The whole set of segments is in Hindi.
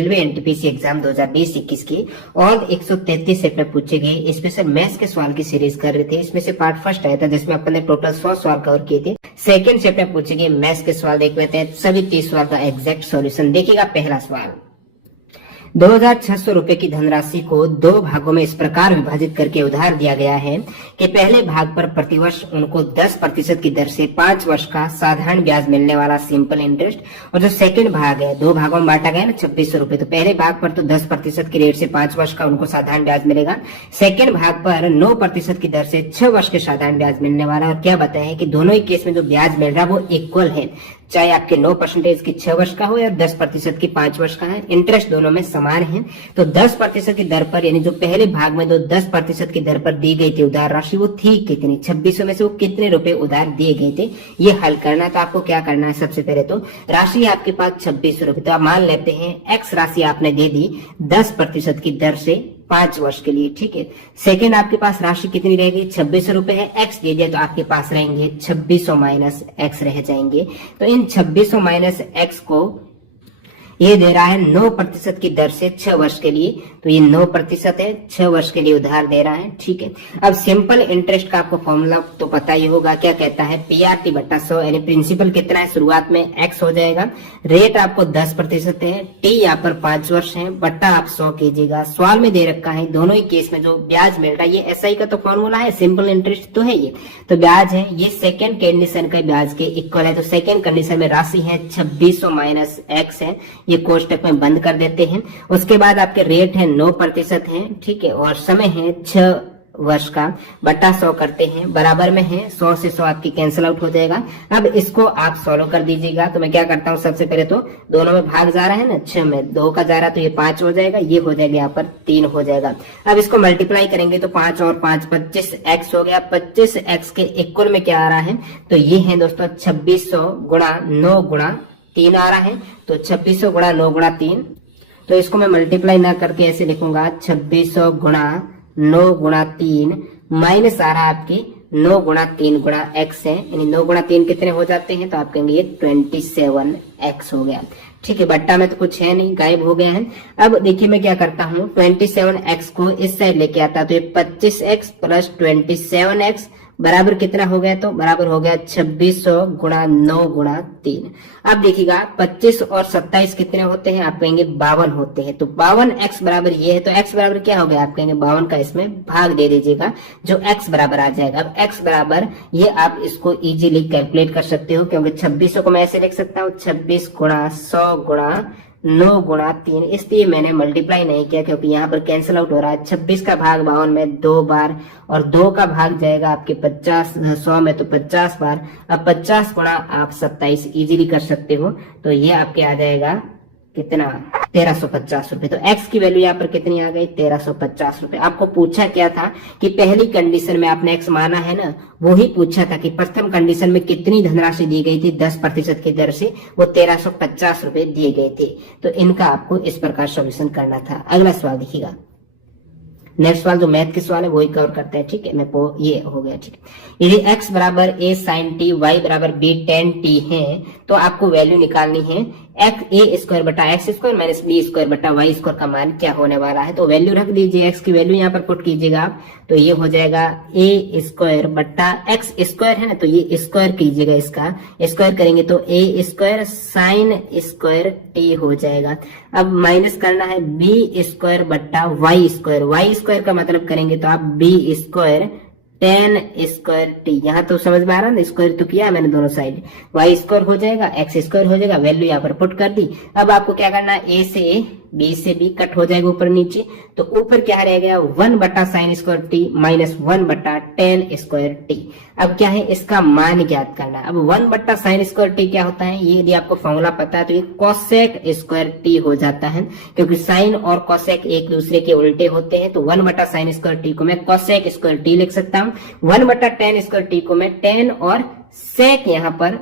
रेलवे एनटीपीसी एग्जाम 2020-21 की ऑल 133 सेट में पूछे गए स्पेशल मैथ्स के सवाल की सीरीज कर रहे थे। इसमें से पार्ट फर्स्ट आया था जिसमें अपन ने टोटल 100 सवाल कवर किए थे। सेकंड सेट में पूछे गए मैथ्स के सवाल देख लेते हैं, सभी 30 सवाल का एग्जैक्ट सॉल्यूशन। देखिएगा पहला सवाल, 2600 रुपए की धनराशि को दो भागों में इस प्रकार विभाजित करके उधार दिया गया है कि पहले भाग पर प्रतिवर्ष उनको 10% की दर से 5 वर्ष का साधारण ब्याज मिलने वाला सिंपल इंटरेस्ट, और जो सेकंड भाग है, दो भागों में बांटा गया ना 2600 रुपए, तो पहले भाग पर तो 10% की रेट से 5 वर्ष का उनको साधारण ब्याज मिलेगा, सेकंड भाग पर 9% की दर से 6 वर्ष के साधारण ब्याज मिलने वाला। और क्या बताया है कि दोनों ही केस में जो ब्याज मिल रहा है वो इक्वल है, चाहे आपके 9% की 6 वर्ष का हो या 10% की 5 वर्ष का है, इंटरेस्ट दोनों में समान है। तो 10% की दर पर, यानी जो पहले भाग में जो 10% की दर पर दी गई थी उधार राशि, वो थी कितनी, 2600 में से वो कितने रुपए उधार दिए गए थे, ये हल करना। तो आपको क्या करना है, सबसे पहले तो राशि आपके पास 2600 रुपए, तो आप मान लेते हैं एक्स राशि आपने दे दी 10% की दर से 5 वर्ष के लिए, ठीक है। सेकंड आपके पास राशि कितनी रहेगी, 2600 रुपए है, एक्स दे दिया तो आपके पास रहेंगे 2600 माइनस एक्स रह जाएंगे। तो इन 2600 माइनस एक्स को ये दे रहा है 9% की दर से 6 वर्ष के लिए, तो ये 9% है, 6 वर्ष के लिए उधार दे रहा है, ठीक है। अब सिंपल इंटरेस्ट का आपको फॉर्मूला तो पता ही होगा, क्या कहता है, PRT बटा 100, यानी प्रिंसिपल कितना है, शुरुआत में x हो जाएगा, रेट आपको 10% है, t यहाँ पर 5 वर्ष है, बट्टा आप 100 कीजिएगा। सवाल में दे रखा है दोनों ही केस में जो ब्याज मिल रहा है ये SI का तो फॉर्मूला है, सिंपल इंटरेस्ट तो है ये, तो ब्याज है ये सेकेंड कंडीशन का ब्याज के इक्वल है। तो सेकेंड कंडीशन में राशि है 2600 माइनस एक्स है, ये कोष्टक में बंद कर देते हैं। उसके बाद आपके रेट है 9% है, ठीक है, और समय है 6 वर्ष का, बटा 100 करते हैं, बराबर में है 100 से 100 आपकी कैंसिल आउट हो जाएगा। अब इसको आप सॉल्व कर दीजिएगा। तो मैं क्या करता हूँ, सबसे पहले तो दोनों में भाग जा रहा है ना, 6 में 2 का जा रहा है तो ये 5 हो जाएगा, ये हो जाएगा यहाँ पर 3 हो जाएगा। अब इसको मल्टीप्लाई करेंगे तो 5 और 5 25x हो गया, 25x के इक्वल में क्या आ रहा है, तो ये है दोस्तों 2600 गुणा 9 गुणा 3 आ रहा है, तो 2600 गुणा 9 गुणा 3, तो इसको मैं मल्टीप्लाई ना करके ऐसे लिखूंगा 2600 गुणा 9 गुणा 3 माइनस आ रहा है आपकी 9 गुणा 3 गुणा x है, यानी 9 गुणा 3 कितने हो जाते हैं, तो आप कहेंगे ये 27x हो गया, ठीक है। बट्टा में तो कुछ है नहीं, गायब हो गया है। अब देखिए मैं क्या करता हूँ, 27x को इस साइड लेके आता, तो ये 25x प्लस 27x बराबर कितना हो गया, तो बराबर हो गया 2600 गुणा 9 गुणा 3। अब देखिएगा 25 और 27 कितने होते हैं, आप कहेंगे 52 होते हैं, तो 52x बराबर ये है, तो x बराबर क्या हो गया, आप कहेंगे 52 का इसमें भाग दे दीजिएगा, जो x बराबर आ जाएगा। अब x बराबर ये आप इसको इजीली कैलकुलेट कर सकते हो, क्योंकि 2600 को मैं ऐसे लिख सकता हूँ 26 गुणा 100 गुणा 9 गुणा 3, इसलिए मैंने मल्टीप्लाई नहीं किया क्योंकि यहाँ पर कैंसिल आउट हो रहा है। 26 का भाग 52 में 2 बार, और 2 का भाग जाएगा आपके 50 100 में तो 50 बार। अब 50 गुणा आप 27 इजीली कर सकते हो, तो ये आपके आ जाएगा कितना, 1350 रुपए। तो x की वैल्यू यहाँ पर कितनी आ गई, 1350 रुपए। आपको पूछा क्या था कि पहली कंडीशन में आपने x माना है ना, वो ही पूछा था कि प्रथम कंडीशन में कितनी धनराशि दी गई थी 10% की दर से, वो 1350 रुपए दिए गए थे। तो इनका आपको इस प्रकार सॉल्यूशन करना था। अगला सवाल देखिएगा, नेक्स्ट सवाल जो मैथ के सवाल है वही कवर करते हैं, ठीक है। ये हो गया, ठीक है। यदि x बराबर a sin t, y बराबर b tan t है, तो आपको वैल्यू निकालनी है a स्क्वायर बटा x square minus b square बटा वाई स्क्वायर का मान क्या होने वाला है। तो वैल्यू रख दीजिए, x की वैल्यू यहाँ पर पुट कीजिएगा आप, तो ये हो जाएगा a स्क्वायर बटा एक्स स्क्वायर है ना, तो ये स्क्वायर कीजिएगा, इसका स्क्वायर करेंगे तो a square sine square t हो जाएगा। अब माइनस करना है b स्क्वायर बटा वाई स्क्वायर का मतलब करेंगे तो आप b square tan square T, यहाँ तो समझ में आ रहा है ना, स्क्वायर तो किया मैंने दोनों साइड, y स्क्वायर हो जाएगा, x स्क्वायर हो जाएगा, वैल्यू यहाँ पर पुट कर दी। अब आपको क्या करना है, a से a, b से b कट हो जाएगा ऊपर नीचे, तो ऊपर क्या रह गया 1 बटा साइन स्क्वायर टी माइनस 1 बटा tan स्क्वायर टी। अब क्या है, इसका मान ज्ञात करना है। अब 1 बटा साइन स्क्वायर टी क्या होता है, ये यदि आपको फॉर्मूला पता है तो ये कोसेक स्क्वायर टी हो जाता है, क्योंकि साइन और कोसेक एक दूसरे के उल्टे होते हैं। तो 1 बटा साइन स्क्वायर टी को मैं कोसेक स्क्वायर टी लिख सकता हूँ, 1 बटा tan स्क्वायर टी को मैं tan और सेक, यहाँ पर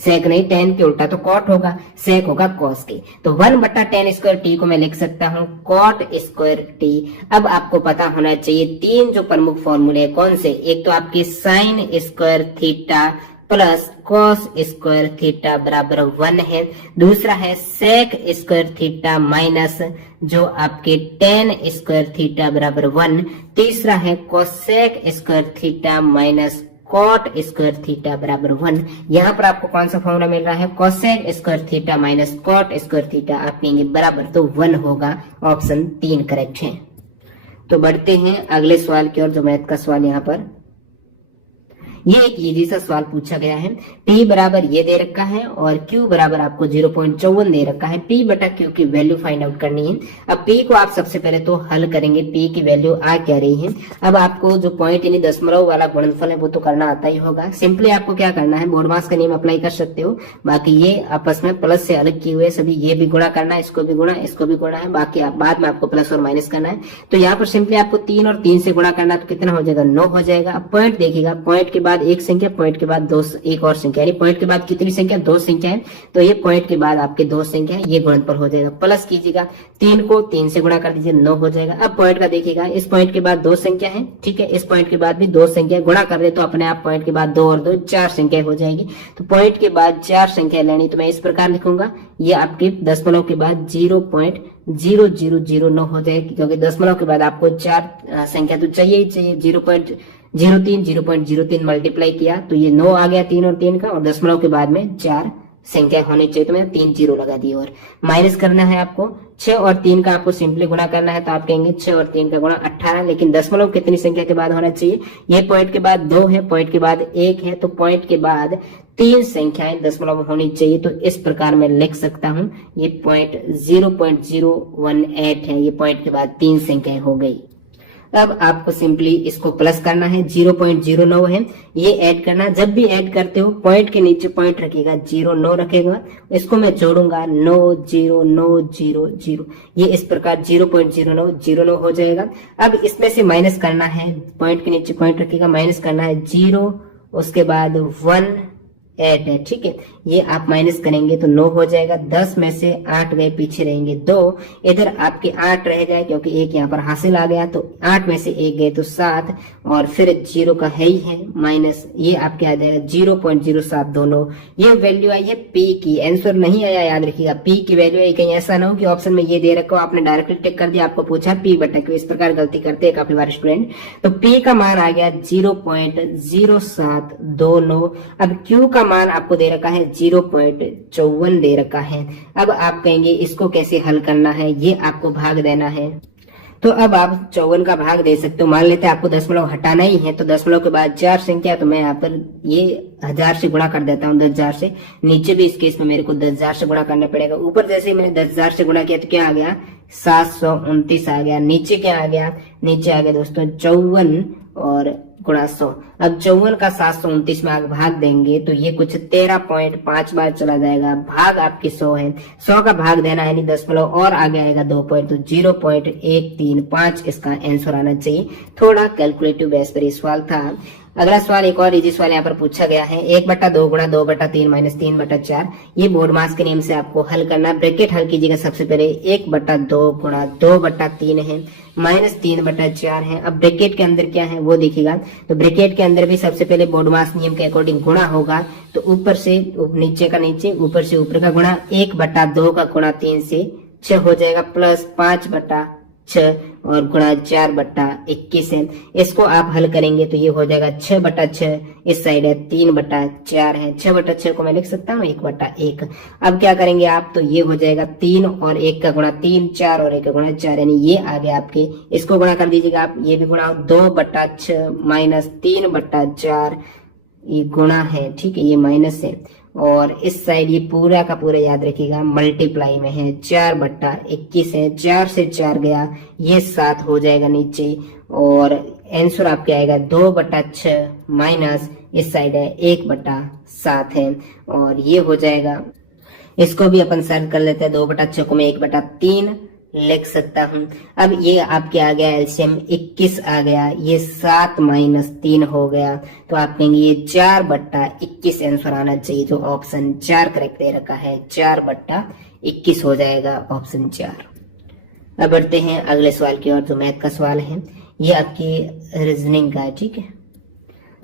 सेक नहीं, tan के उल्टा तो कॉट होगा, सेक होगा कॉस के, तो 1 बटा tan स्क्वायर टी को मैं लिख सकता हूँ कॉट स्क्वायर टी। अब आपको पता होना चाहिए 3 जो प्रमुख फॉर्मूले कौन से, एक तो आपके sine square theta plus cos square theta बराबर 1 है। दूसरा है सेक स्क्वायर थीटा माइनस जो आपके टेन स्क्वायर थीटा बराबर 1। तीसरा है cosec square theta minus cot square theta बराबर 1। यहाँ पर आपको कौन सा फॉर्मूला मिल रहा है, cosec square theta minus cot square theta, आप कहेंगे बराबर, तो 1 होगा। ऑप्शन 3 करेक्ट है। तो बढ़ते हैं अगले सवाल की ओर, जो मैथ का सवाल यहाँ पर ये एक इजी सा सवाल पूछा गया है। P बराबर ये दे रखा है और Q बराबर आपको 0.54 दे रखा है। P बटा Q की वैल्यू फाइंड आउट करनी है। अब P को आप सबसे पहले तो हल करेंगे, P की वैल्यू आ क्या रही है। अब आपको जो पॉइंट यानी दशमलव वाला गुणनफल है वो तो करना आता ही होगा। सिंपली आपको क्या करना है, बोर्डमास का नियम अप्लाई कर सकते हो। बाकी ये आपस में प्लस से अलग किए हुए सभी, ये भी गुणा करना है, इसको भी गुणा, इसको भी गुणा है, बाकी आप बाद में आपको प्लस और माइनस करना है। तो यहाँ पर सिंपली आपको 3 और 3 से गुणा करना है, तो कितना हो जाएगा, 9 हो जाएगा। अब पॉइंट देखिएगा, पॉइंट के बाद एक संख्या, पॉइंट के बाद दो, एक और संख्या, यानी पॉइंट के बाद कितनी संख्या, 2 संख्या है। तो ये पॉइंट के बाद आपके 2 संख्या है, ये गुणनफल हो जाएगा। प्लस कीजिएगा, 3 को 3 से गुणा कर दीजिए, 9 हो जाएगा। अब पॉइंट का देखिएगा, इस पॉइंट के बाद 2 संख्या है, ठीक है, इस पॉइंट के बाद भी 2 संख्या, गुणा कर दे तो अपने आप पॉइंट के बाद 2 और 2 4 संख्या हो जाएगी। तो पॉइंट के बाद 4 संख्या लेनी, तो मैं इस प्रकार लिखूंगा, ये आपके दशमलव के बाद 0.0009 हो जाएगी, क्योंकि दशमलव के बाद आपको 4 संख्या तो चाहिए ही चाहिए। 0.03 मल्टीप्लाई किया तो ये 9 आ गया, 3 और 3 का, और दशमलव के बाद में 4 संख्या होनी चाहिए, तो मैंने 3 जीरो लगा दी। और माइनस करना है आपको 6 और 3 का, आपको सिंपली गुणा करना है, तो आप कहेंगे 6 और 3 का गुणा 18। लेकिन दशमलव कितनी संख्या के बाद होना चाहिए, ये पॉइंट के बाद 2 है, पॉइंट के बाद 1 है, तो पॉइंट के बाद 3 संख्याएं दशमलव होनी चाहिए। तो इस प्रकार मैं लिख सकता हूं, ये पॉइंट 0.018 है, ये पॉइंट के बाद 3 संख्याएं हो गई। अब आपको सिंपली इसको प्लस करना है, 0.09 है, ये ऐड करना। जब भी ऐड करते हो पॉइंट के नीचे पॉइंट रखेगा, 0 रखेगा, इसको मैं जोड़ूंगा 9 ये इस प्रकार 0.09 हो जाएगा। अब इसमें से माइनस करना है, पॉइंट के नीचे पॉइंट रखेगा, माइनस करना है 0, उसके बाद 1 8 है, ठीक है, ये आप माइनस करेंगे तो 9 हो जाएगा। 10 में से 8 गए, पीछे रहेंगे 2, इधर आपके 8 रह गए क्योंकि 1 यहाँ पर हासिल आ गया, तो 8 में से 1 गए तो 7, और फिर 0 का है ही है माइनस, ये आपके आ जाएगा 0.0729। ये वैल्यू आई है P की, आंसर नहीं आया, याद रखिएगा P की वैल्यू है। कहीं ऐसा ना हो कि ऑप्शन में ये दे रखा हो, आपने डायरेक्टली टिक कर दिया, आपको पूछा P बटा Q, इस प्रकार गलती करते हैं काफी बार स्टूडेंट। तो P का मान आ गया 0.0729। अब Q का मान आपको दे रखा है 0.54 दे रखा है। अब आप कहेंगे इसको कैसे हल करना है, ये आपको भाग देना है। तो अब आप 54 का भाग दे सकते हो। मान लेते हैं आपको दशमलव हटाना ही है, तो दशमलव के बाद 4 संख्या, तो मैं यहाँ पर ये 1000 से गुणा कर देता हूँ, 10,000 से। नीचे भी इस केस में मेरे को 10,000 से गुणा करना पड़ेगा। ऊपर जैसे ही मैंने 10,000 से गुणा किया तो क्या आ गया, 729 आ गया। नीचे क्या आ गया, नीचे आ गया दोस्तों 54 और गुणा 100। अब 54 का 729 में आप भाग देंगे तो ये कुछ 13.5 बार चला जाएगा। भाग आपकी 100 है, 100 का भाग देना है, दशमलव और आगे आएगा 2 पॉइंट, तो 0.135 इसका आंसर आना चाहिए। थोड़ा कैलकुलेटिव बेस पर सवाल था। अगला सवाल एक और इजी सवाल यहाँ पर पूछा गया है, 1/2 गुणा 2/3 माइनस 3/4। ये बोर्ड मास के नियम से आपको हल करना। ब्रैकेट हल कीजिएगा सबसे पहले, 1/2 गुणा 2/3 है माइनस 3/4 है। अब ब्रैकेट के अंदर क्या है वो देखिएगा, तो ब्रैकेट के अंदर भी सबसे पहले बोर्ड मास नियम के अकॉर्डिंग गुणा होगा, तो ऊपर से नीचे का नीचे, ऊपर से ऊपर का गुणा, 1/2 का गुणा 3 से 6 हो जाएगा, प्लस 5/6 और गुणा 4/21 है। इसको आप हल करेंगे तो ये हो जाएगा 6/6, इस साइड है 3/4 है, 6/6 को मैं लिख सकता हूँ 1/1। अब क्या करेंगे आप, तो ये हो जाएगा 3 और 1 का गुणा 3, 4 और 1 का गुणा 4, यानी ये आ गया आपके। इसको गुणा कर दीजिएगा आप, ये भी गुणा 2/6 माइनस 3/4, ये गुणा है, ठीक है, ये माइनस है, और इस साइड ये पूरा का पूरा याद रखिएगा मल्टीप्लाई में है, 4/21 है, 4 से 4 गया, ये 7 हो जाएगा नीचे, और आंसर आपके आएगा 2/6 माइनस इस साइड है 1/7 है, और ये हो जाएगा। इसको भी अपन सॉल्व कर लेते हैं, 2/6 को मैं 1/3 लिख सकता हूं। अब ये आपके आ गया एलसीएम 21 आ गया, ये 7 माइनस 3 हो गया, तो आप कहेंगे ये 4/21 आंसर आना चाहिए, जो ऑप्शन 4 करेक्ट दे रखा है, 4/21 हो जाएगा ऑप्शन 4। अब बढ़ते हैं अगले सवाल की ओर, जो मैथ का सवाल है, ये आपकी रीजनिंग का है, ठीक है।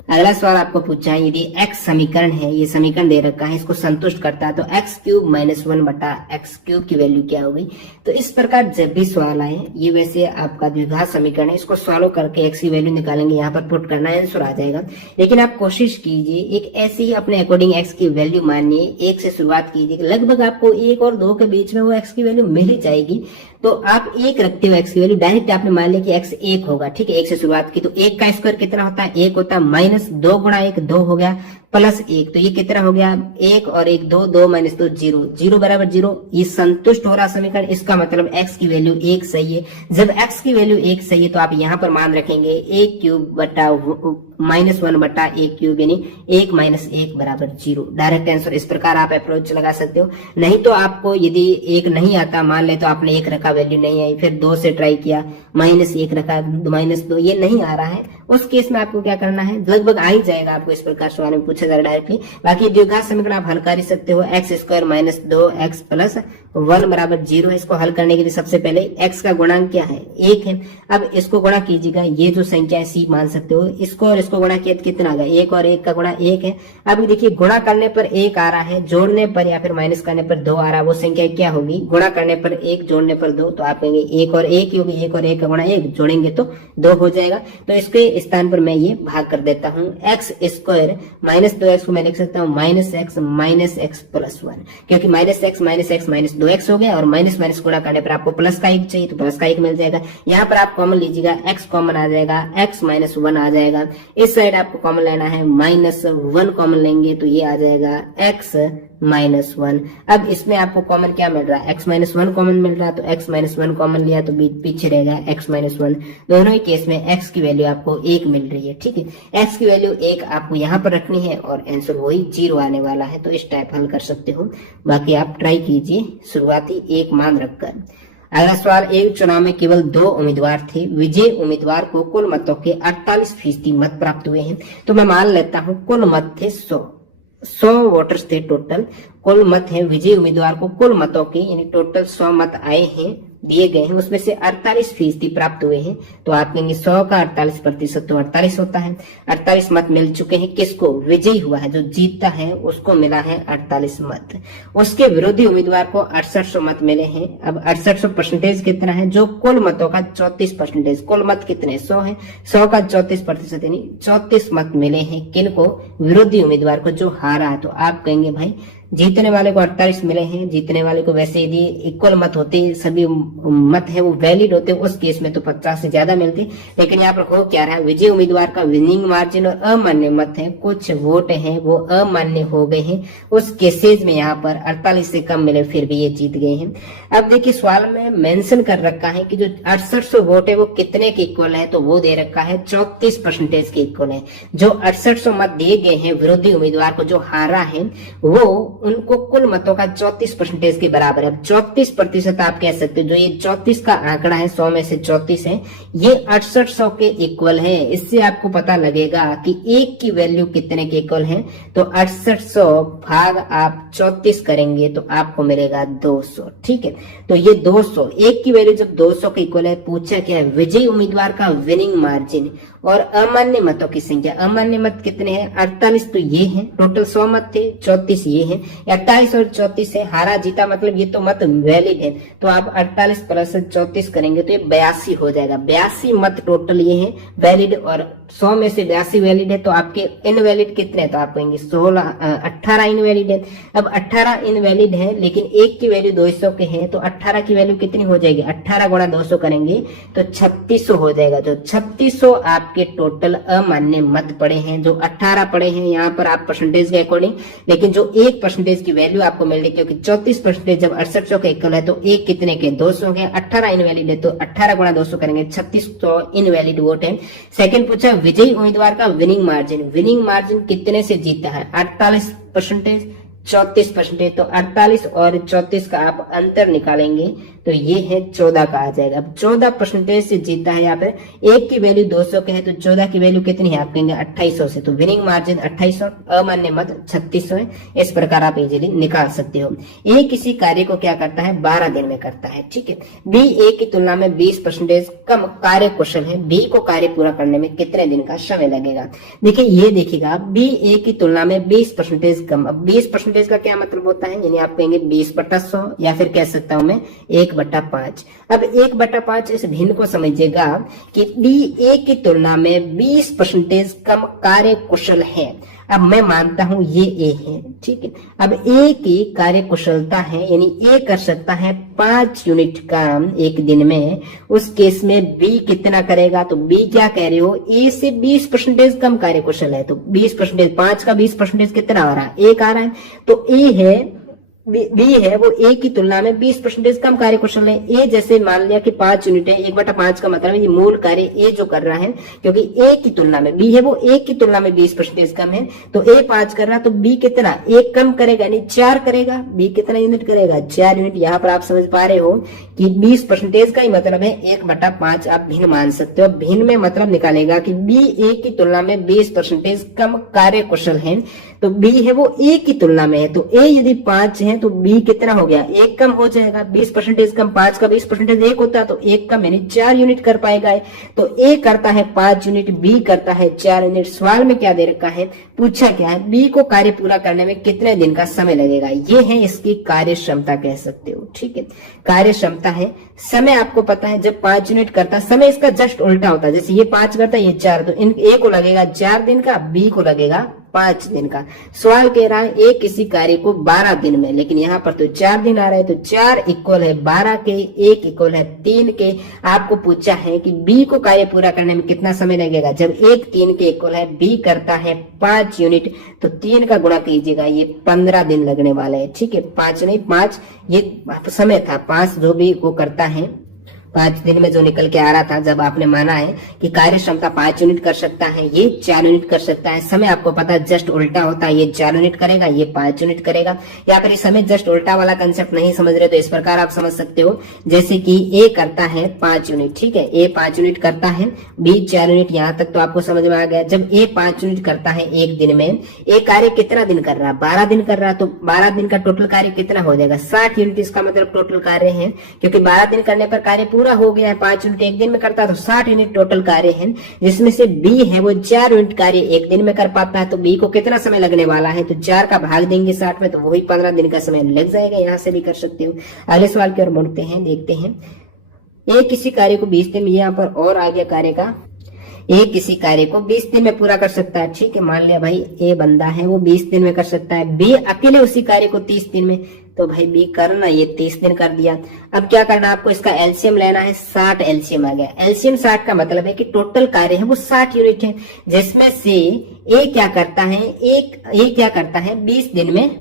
अगला सवाल आपको पूछा है, यदि x समीकरण है, ये समीकरण दे रखा है, इसको संतुष्ट करता है तो x क्यूब माइनस 1 बटा एक्स क्यूब की वैल्यू क्या होगी। तो इस प्रकार जब भी सवाल आए, ये वैसे आपका द्विघात समीकरण है, इसको सॉल्व करके x की वैल्यू निकालेंगे, यहाँ पर पुट करना है, आंसर आ जाएगा। लेकिन आप कोशिश कीजिए एक ऐसे ही अपने अकॉर्डिंग x की वैल्यू मानिए, 1 से शुरुआत कीजिए, लगभग आपको 1 और 2 के बीच में वो x की वैल्यू मिल ही जाएगी। तो आप 1 रखते हो x की वैल्यू, डायरेक्ट आपने मान लिया कि x 1 होगा, ठीक है, 1 से शुरुआत की, तो 1 का स्क्वायर कितना होता है, 1 होता है, माइनस 2 गुणा 1 2 हो गया, प्लस 1, तो ये कितना हो गया, 1 और 1 2, 2 माइनस 2 0, 0 बराबर 0। ये संतुष्ट हो रहा समीकरण, इसका मतलब x की वैल्यू 1 सही है। जब x की वैल्यू 1 सही है तो आप यहाँ पर मान रखेंगे 1 क्यूब बटा माइनस 1 बटा 1 क्यूब, यानी 1 माइनस 1 बराबर 0। डायरेक्ट आंसर, इस प्रकार आप अप्रोच लगा सकते हो। नहीं तो आपको यदि 1 नहीं आता, मान ले तो आपने 1 रखा, वैल्यू नहीं आई, फिर 2 से ट्राई किया, माइनस 1 रखा, माइनस 2, ये नहीं आ रहा है, उस केस में आपको क्या करना है, लगभग आ ही जाएगा आपको, इस प्रकार सवाल में पूछा जा रहा है डायरेक्टली। बाकी द्विघात समीकरण आप हल कर ही सकते हो, x square minus 2x plus 1 बराबर 0 है। इसको हल करने के लिए सबसे पहले x का गुणांक क्या है, 1 है। अब इसको गुणा कीजिएगा, ये जो संख्या है c मान सकते हो, इसको और इसको गुणा किया तो कितना आ गया, 1 और 1 का गुणा 1 है। अब देखिए गुणा करने पर 1 आ रहा है, जोड़ने पर या फिर माइनस करने पर 2 आ रहा है, वो संख्या क्या होगी, गुणा करने पर 1, जोड़ने पर 2, तो आप कहेंगे 1 और 1 ही होगी, 1 और 1 का गुणा 1, जोड़ेंगे तो 2 हो जाएगा। तो इसके स्थान पर मैं ये भाग कर देता हूँ, एक्स स्क्वायर माइनस 2x को मैं लिख सकता हूँ माइनस एक्स प्लस 1, क्योंकि माइनस एक्स माइनस 2x हो गया, और माइनस माइनस गुणा करने पर आपको प्लस का 1 चाहिए तो प्लस का 1 मिल जाएगा। यहाँ पर आप कॉमन लीजिएगा, x कॉमन आ जाएगा, x माइनस 1 आ जाएगा, इस साइड आपको कॉमन लेना है, माइनस 1 कॉमन लेंगे तो ये आ जाएगा x माइनस 1। अब इसमें आपको कॉमन क्या मिल रहा है, x माइनस 1 कॉमन मिल रहा है, तो x माइनस 1 कॉमन लिया तो पीछे रहेगा x माइनस 1। दोनों ही केस में x की वैल्यू आपको 1 मिल रही है, ठीक है, x की वैल्यू 1 आपको यहाँ पर रखनी है और आंसर वही 0 आने वाला है। तो इस टाइप हल कर सकते हो, बाकी आप ट्राई कीजिए शुरुआती 1 मान रखकर। अगला सवाल, एक चुनाव में केवल 2 उम्मीदवार थे, विजय उम्मीदवार को कुल मतों के 48% मत प्राप्त हुए हैं। तो मैं मान लेता हूँ कुल मत थे 100 वोटर्स थे टोटल, कुल मत है विजय उम्मीदवार को कुल मतों के, यानी टोटल 100 मत आए हैं, दिए गए हैं, उसमें से 48% प्राप्त हुए हैं। तो आप कहेंगे 100 का 48% तो 48 होता है। 48 मत मिल चुके हैं किसको, विजयी हुआ है, जो जीतता है उसको मिला है 48 मत। उसके विरोधी उम्मीदवार को 6800 मत मिले हैं। अब 6800% कितना है, जो कुल मतों का 34%, कुल मत कितने 100 है, 100 का 34% यानी 34 मत मिले हैं किनको, विरोधी उम्मीदवार को, जो हारा है। तो आप कहेंगे भाई जीतने वाले को 48 मिले हैं, जीतने वाले को वैसे यदि इक्वल मत होते, सभी मत है वो वैलिड होते, उस केस में तो 50 से ज्यादा मिलते। लेकिन यहाँ पर हो क्या रहा है, विजय उम्मीदवार का विनिंग मार्जिन और अमान्य मत है, कुछ वोट हैं वो अमान्य हो गए हैं, उस केसेज में यहाँ पर 48 से कम मिले, फिर भी ये जीत गए हैं। अब देखिए सवाल में मेंशन कर रखा है कि जो 6800 वोट है वो कितने के इक्वल है, तो वो दे रखा है 34% के इक्वल है। जो 6800 मत दिए गए हैं विरोधी उम्मीदवार को, जो हारा है, वो उनको कुल मतों का 34% के बराबर है। 34% आप कह सकते हो, जो ये 34 का आंकड़ा है, 100 में से 34 है, ये 6800 के इक्वल है। इससे आपको पता लगेगा कि एक की वैल्यू कितने के इक्वल है। तो 6800 भाग आप 34 करेंगे तो आपको मिलेगा 200, ठीक है। तो ये 200, एक की वैल्यू जब 200 के इक्वल है, पूछा क्या है, विजयी उम्मीदवार का विनिंग मार्जिन और अमान्य मतों की संख्या। अमान्य मत कितने हैं, 48 तो ये हैं, टोटल 100 मत थे, 34 ये हैं, 48 और 34 से हारा जीता, मतलब ये तो मत वैलिड है। तो आप 48 प्लस 34 करेंगे तो ये 82 हो जाएगा। 82 मत टोटल ये हैं वैलिड, और 100 में से 82 वैलिड है, तो आपके इनवैलिड कितने, तो आप कहेंगे 18 इनवैलिड है। अब 18 इनवैलिड है, लेकिन एक की वैल्यू 200 के है, तो 18 की वैल्यू कितनी हो जाएगी, 18 गुणा 200 करेंगे तो 3600 हो जाएगा। जो 3600 आपके टोटल अमान्य मत पड़े हैं, जो 18 पड़े हैं यहाँ पर आप परसेंटेज के अकॉर्डिंग, लेकिन जो 1% की वैल्यू आपको मिल रही, क्योंकि 34% जब 6800 का इक्वल है तो एक कितने के 200 के, 18 इनवैलिड है, तो 18 गुणा 200 करेंगे, 3600 इनवैलिड वोट है। सेकंड पूछा विजयी उम्मीदवार का विनिंग मार्जिन। विनिंग मार्जिन कितने से जीता है, 48%, 34%, तो 48 और 34 का आप अंतर निकालेंगे तो ये है 14 का आ जाएगा। अब 14% से जीता है यहाँ पे, एक की वैल्यू 200 के है तो 14 की वैल्यू कितनी है आप कहेंगे 2800 से, तो विनिंग मार्जिन 2800, अमान्य मत 3600 है। इस प्रकार आप इजीली निकाल सकते हो। ए किसी कार्य को क्या करता है 12 दिन में करता है, ठीक है। बी ए की तुलना में 20% कम कार्य कुशल है, बी को कार्य पूरा करने में कितने दिन का समय लगेगा। देखिए ये देखिएगा बी ए की तुलना में 20% कम। अब 20% का क्या मतलब होता है, यानी आप कहेंगे 20/100 या फिर कह सकता हूं मैं 1/5। अब 1/5 इस भिन्न को समझिएगा कि बी ए की तुलना में 20% कम कार्य कुशल है। अब मैं मानता हूं ये ए है, ठीक है। अब ए की कार्य कुशलता है, यानी ए कर सकता है 5 यूनिट काम एक दिन में, उस केस में बी कितना करेगा, तो बी क्या कह रहे हो ए से 20% कम कार्य कुशल है, तो 20%, 5 का 20% कितना आ रहा है 1 आ रहा है, तो ए है बी है वो ए की तुलना में 20% कम कार्य कुशल है। ए जैसे मान लिया कि 5 यूनिट है, 1/5 का मतलब है ये मूल कार्य ए जो कर रहा है, क्योंकि ए की तुलना में बी है वो ए की तुलना में 20% कम है, तो ए 5 कर रहा तो बी कितना 1 कम करेगा, यानी 4 करेगा। बी कितना यूनिट करेगा 4 यूनिट। यहाँ पर आप समझ पा रहे हो कि 20% का ही मतलब है 1/5 आप भिन्न मान सकते हो। भिन्न में मतलब निकालेगा कि बी ए की तुलना में 20% कम कार्य कुशल है, तो बी है वो ए की तुलना में है, तो ए यदि 5 है तो बी कितना हो गया 1 कम हो जाएगा। 20% कम, 5 का 20% 1 होता है, तो 1 कम यानी 4 यूनिट कर पाएगा। तो ए करता है 5 यूनिट, बी करता है 4 यूनिट। सवाल में क्या दे रखा है, पूछा क्या है बी को कार्य पूरा करने में कितने दिन का समय लगेगा। ये है इसकी कार्य क्षमता कह सकते हो, ठीक है। कार्य क्षमता है। समय आपको पता है जब 5 यूनिट करता है, समय इसका जस्ट उल्टा होता है, जैसे ये 5 करता है ये 4, तो इन ए को लगेगा 4 दिन का, बी को लगेगा 5 दिन का। सवाल कह रहा है ए किसी कार्य को 12 दिन में, लेकिन यहाँ पर तो 4 दिन आ रहा है, तो 4 इक्वल है 12 के, 1 इक्वल है 3 के। आपको पूछा है कि बी को कार्य पूरा करने में कितना समय लगेगा, जब 1 3 के इक्वल है, बी करता है 5 यूनिट, तो 3 का गुणा कीजिएगा, ये 15 दिन लगने वाले हैं, ठीक है। 5 नहीं 5 ये समय था, 5 जो भी वो करता है 5 दिन में जो निकल के आ रहा था, जब आपने माना है कि कार्य क्षमता 5 यूनिट कर सकता है, ये 4 यूनिट कर सकता है। समय आपको पता है जस्ट उल्टा होता है, ये 4 यूनिट करेगा, ये 5 यूनिट करेगा। या फिर इस समय जस्ट उल्टा वाला कंसेप्ट नहीं समझ रहे तो इस प्रकार आप समझ सकते हो, जैसे कि ए करता है 5 यूनिट, ठीक है, ए 5 यूनिट करता है, बी 4 यूनिट। यहाँ तक तो आपको समझ में आ गया। जब ए 5 यूनिट करता है एक दिन में, ए कार्य कितना दिन कर रहा है 12 दिन कर रहा है, तो 12 दिन का टोटल कार्य कितना हो जाएगा 60 यूनिट। इसका मतलब टोटल कार्य है, क्योंकि 12 दिन करने पर कार्य पूरा हो गया है। 5 यूनिट एक दिन में करता है तो 60 यूनिट टोटल कार्य है, जिसमें से बी है वो 4 यूनिट कार्य एक दिन में कर पाता है। तो बी को कितना समय लगने वाला है, तो 4 का भाग देंगे 60 में, तो वही 15 दिन का समय लग जाएगा। यहां से भी कर सकते हो। अगले सवाल की ओर मुड़ते हैं, देखते हैं। ए किसी कार्य को 20 दिन में, यहाँ पर और आ गया कार्य का, ए किसी कार्य को 20 दिन में पूरा कर सकता है, ठीक है। मान लिया भाई ए बंदा है वो 20 दिन में कर सकता है, बी अकेले उसी कार्य को 30 दिन में, तो भाई बी करना ये 30 दिन कर दिया। अब क्या करना आपको, इसका एलसीएम लेना है, 60 एलसीएम आ गया। एलसीएम 60 का मतलब है कि टोटल कार्य है वो 60 यूनिट है, जिसमें से ए क्या करता है 20 दिन में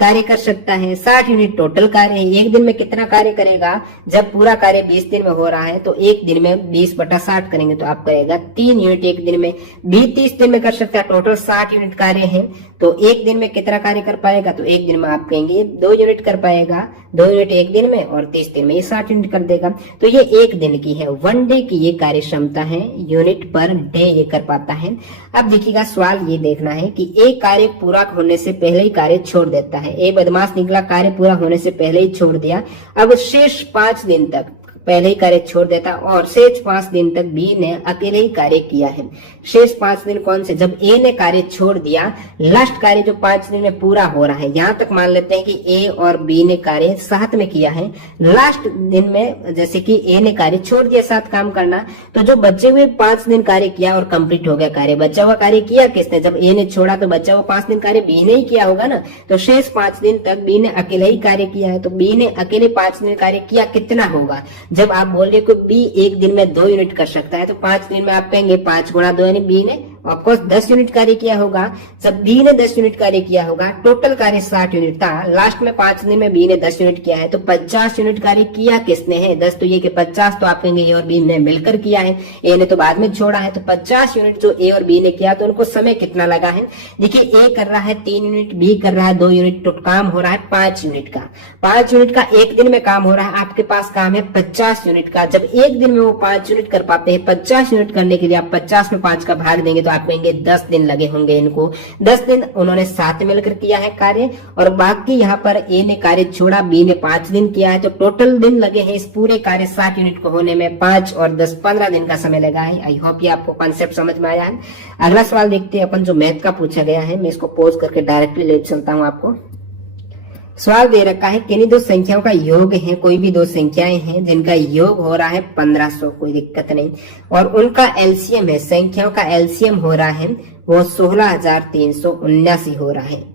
कार्य कर सकता है। 60 यूनिट टोटल कार्य है। एक दिन में कितना कार्य करेगा, जब पूरा कार्य 20 दिन में हो रहा है तो एक दिन में 20/60 करेंगे तो आप करेगा 3 यूनिट एक दिन में। बी 30 दिन में कर सकता है, टोटल 60 यूनिट कार्य है, तो एक दिन में कितना कार्य कर पाएगा, तो एक दिन में आप कहेंगे 2 यूनिट कर पाएगा। 2 यूनिट एक दिन में और 30 दिन में ये 60 यूनिट कर देगा। तो ये एक दिन की है, 1 डे की ये कार्य क्षमता है, यूनिट पर डे ये कर पाता है। अब देखिएगा सवाल ये देखना है कि एक कार्य पूरा होने से पहले ही कार्य छोड़ देता है। ए बदमाश निकला, कार्य पूरा होने से पहले ही छोड़ दिया। अब शेष 5 दिन तक पहले ही कार्य छोड़ देता और शेष 5 दिन तक बी ने अकेले ही कार्य किया है। शेष 5 दिन कौन से, जब ए ने कार्य छोड़ दिया, लास्ट कार्य जो 5 दिन में पूरा हो रहा है, यहां तक मान लेते हैं कि ए और बी ने कार्य साथ में किया है। लास्ट दिन में जैसे कि ए ने कार्य छोड़ दिया साथ काम करना, तो जो बचे हुए 5 दिन कार्य किया और कंप्लीट हो गया कार्य। बचा हुआ कार्य किया किसने, जब ए ने छोड़ा तो बचा हुआ 5 दिन कार्य बी ने ही किया होगा ना, तो शेष 5 दिन तक बी ने अकेले ही कार्य किया है। तो बी ने अकेले 5 दिन कार्य किया, कितना होगा, जब आप बोल रहे हो कि बी एक दिन में 2 यूनिट कर सकता है, तो 5 दिन में आप कहेंगे 5 गुणा 2 यानी बी ने ऑफकोर्स 10 यूनिट कार्य किया होगा। जब बी ने 10 यूनिट कार्य किया होगा, टोटल कार्य 60 यूनिट था, लास्ट में 5 दिन में बी ने 10 यूनिट किया है, तो 50 यूनिट कार्य किया किसने है? 10 तो ये कि 50 तो आप कहेंगे ए और बी ने मिलकर किया है, ए ने तो बाद में छोड़ा है, तो 50 यूनिट जो ए और बी ने किया, तो उनको समय कितना लगा है? देखिए ए कर रहा है 3 यूनिट, बी कर रहा है 2 यूनिट, तो काम हो रहा है 5 यूनिट का। 5 यूनिट का एक दिन में काम हो रहा है, आपके पास काम है 50 यूनिट का। जब एक दिन में वो 5 यूनिट कर पाते हैं, 50 यूनिट करने के लिए आप 50 में 5 का भाग देंगे तो आप कहेंगे 10 दिन लगे होंगे इनको। 10 दिन उन्होंने साथ मिलकर किया है कार्य, और बाकी यहाँ पर ए ने कार्य छोड़ा, बी ने 5 दिन किया है, तो टोटल दिन लगे हैं इस पूरे कार्य 60 यूनिट को होने में 5 और 10 15 दिन का समय लगा है। आई होप ये आपको कॉन्सेप्ट समझ में आया है। अगला सवाल देखते हैं अपन, जो मैथ का पूछा गया है। मैं इसको पोज करके डायरेक्टली ले चलता हूं आपको। सवाल दे रखा है किन्हीं दो संख्याओं का योग है, कोई भी दो संख्याएं हैं जिनका योग हो रहा है 1500, कोई दिक्कत नहीं, और उनका एलसीएम है, संख्याओं का एलसीएम हो रहा है वो 16379 हो रहा है।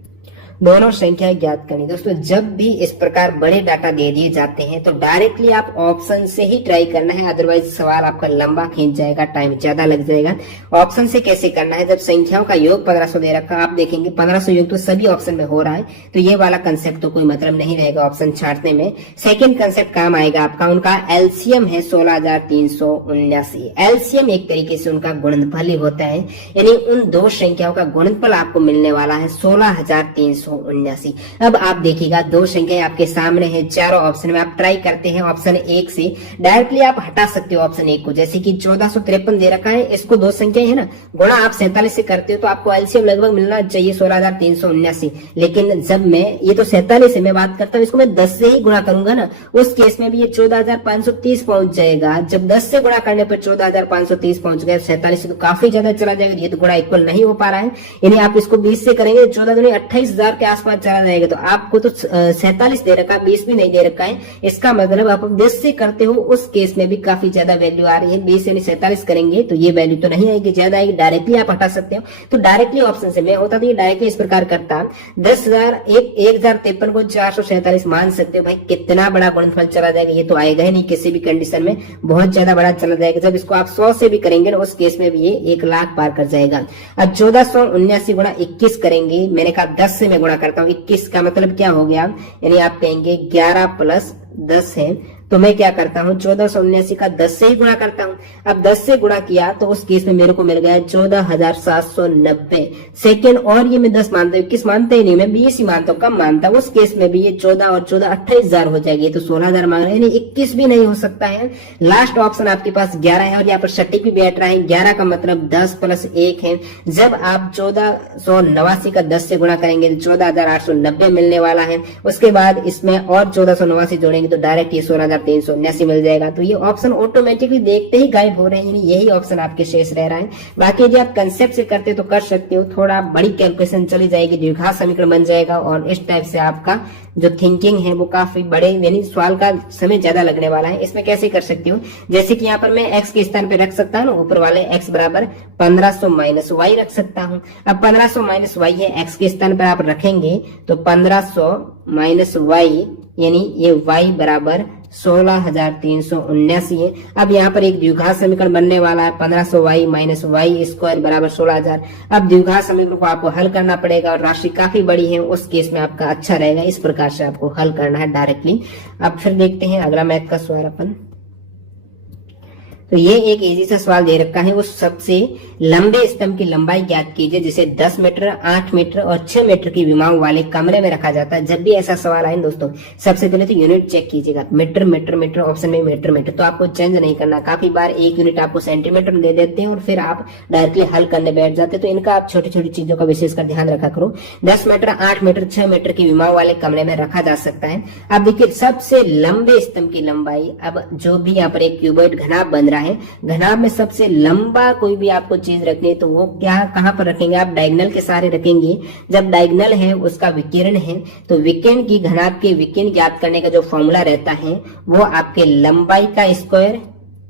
दोनों संख्याएं ज्ञात करनी। दोस्तों जब भी इस प्रकार बड़े डाटा दे दिए जाते हैं तो डायरेक्टली आप ऑप्शन से ही ट्राई करना है, अदरवाइज सवाल आपका लंबा खींच जाएगा, टाइम ज्यादा लग जाएगा। ऑप्शन से कैसे करना है? जब संख्याओं का योग 1500 दे रखा, आप देखेंगे 1500 योग तो सभी ऑप्शन में हो रहा है, तो ये वाला कंसेप्ट तो कोई मतलब नहीं रहेगा ऑप्शन छांटने में। सेकेंड कंसेप्ट काम आएगा आपका, उनका एलसीएम है 16379। एलसीएम एक तरीके से उनका गुणनफल ही होता है, यानी उन दो संख्याओं का गुणनफल आपको मिलने वाला है 16379। अब आप देखिएगा दो संख्याएं आपके सामने है, चारों ऑप्शन में आप ट्राई करते हैं ऑप्शन 1 से, डायरेक्टली आप हटा सकते हो ऑप्शन 1 को। जैसे कि 1453 दे रखा है, इसको दो संख्याएं है ना, गुणा आप 47 से करते हो तो आपको एलसीएम लगभग मिलना चाहिए 16379। लेकिन जब मैं ये तो 47 से मैं बात करता हूँ, इसको मैं 10 से ही गुणा करूंगा ना, उस केस में भी ये 14530 पहुंच जाएगा। जब 10 से गुणा करने पर 14530 पहुंच गया, 47 से तो काफी ज्यादा चला जाएगा, ये तो गुणा इक्वल नहीं हो पा रहा है। यानी आप इसको 20 से करेंगे 14 दूनी 28000 के आसपास चला जाएगा। तो आपको तो 47 दे रखा है, 20 भी नहीं दे रखा है, इसका मतलब आप 10 से करते हो, उस केस में भी काफी ज्यादा वैल्यू आ रही है। 20 यानी 47 करेंगे तो ये वैल्यू तो नहीं आएगी, ज्यादा आएगी, डायरेक्टली आप हटा सकते हो। तो डायरेक्टली ऑप्शन से मैं होता तो ये डायरेक्टली इस प्रकार करता, 10,053 को 447 मान सकते हो। भाई कितना बड़ा गुणनफल चला जाएगा, ये तो आएगा ही नहीं किसी भी कंडीशन में, बहुत ज्यादा बड़ा चला जाएगा। जब इसको आप 100 से भी करेंगे ना, उस केस में भी ये 1 लाख पार कर जाएगा। अब 1479 गुणा 21 करेंगे, मैंने कहा 10 से मैं गुणा करता हूँ, 21 का मतलब क्या हो गया, यानी आप कहेंगे 11 प्लस 10 है, तो मैं क्या करता हूँ 1479 का 10 से ही गुणा करता हूँ। अब 10 से गुणा किया तो उस केस में मेरे को मिल गया 14790 सेकेंड, और ये मैं 10 मानता हूँ, 21 मानता ही नहीं, मैं 20 ही मानता हूँ, कम मानता हूँ। उस केस में भी ये 14 और 14 28000 हो जाएगी, तो 16000 मांग रहे हैं, यानी 21 भी नहीं हो सकता है। लास्ट ऑप्शन आपके पास 11 है, और यहाँ पर सटीक भी बैठ रहा है। 11 का मतलब 10 प्लस 1 है। जब आप 1489 का 10 से गुणा करेंगे तो 14890 मिलने वाला है। उसके बाद इसमें और 1489 जोड़ेंगे तो डायरेक्ट ये 16379 मिल जाएगा। तो ये ऑप्शन ऑटोमेटिकली देखते ही गायब हो रहे हैं, यही ऑप्शन आपके शेष रह रहा है। बाकी यदि आप कंसेप्ट से करते तो कर सकते हो, थोड़ा बड़ी कैलकुलेशन चली जाएगी, द्विघात समीकरण बन जाएगा, और इस टाइप से आपका जो थिंकिंग है वो काफी बड़े, यानी सवाल का समय ज्यादा लगने वाला है। इसमें कैसे कर सकती हूँ, जैसे कि यहाँ पर मैं x के स्थान पे रख सकता हूँ, ऊपर वाले x बराबर 1500 माइनस y रख सकता हूँ। अब 1500 माइनस y है, x के स्थान पर आप रखेंगे तो 1500 माइनस y, यानी ये y बराबर 16379 है। अब यहाँ पर एक द्विघात समीकरण बनने वाला है, 1500y माइनस वाई स्क्वायर बराबर 16000। अब द्विघात समीकरण को आपको हल करना पड़ेगा, और राशि काफी बड़ी है, उस केस में आपका अच्छा रहेगा, इस प्रकार से आपको हल करना है डायरेक्टली। अब फिर देखते हैं अगला मैथ का सवाल अपन। तो ये एक इजी सा सवाल दे रखा है, उस सबसे लंबे स्तंभ की लंबाई ज्ञात कीजिए जिसे 10 मीटर, 8 मीटर और 6 मीटर की विमाओं वाले कमरे में रखा जाता है। जब भी ऐसा सवाल आए दोस्तों, सबसे पहले तो यूनिट चेक कीजिएगा, मीटर मीटर मीटर, ऑप्शन में मीटर मीटर, तो आपको चेंज नहीं करना। काफी बार एक यूनिट आपको सेंटीमीटर दे देते हैं और फिर आप डायरेक्टली हल करने बैठ जाते हैं, तो इनका आप छोटी छोटी चीजों का विशेषकर ध्यान रखा करो। 10 मीटर, 8 मीटर, 6 मीटर की विमाओं वाले कमरे में रखा जा सकता है। अब देखिए सबसे लंबे स्तंभ की लंबाई, अब जो भी यहाँ पर एक क्यूबॉइड घनाभ बन रहा है, घनाभ में सबसे लंबा कोई भी आपको चीज रखनी है तो वो क्या, कहां पर रखेंगे आप, डायगोनल के सहारे रखेंगे। जब डायगोनल है उसका विकिरण है, तो विकिरण की घनाभ के विकिरण ज्ञात करने का जो फॉर्मूला रहता है वो आपके लंबाई का स्क्वायर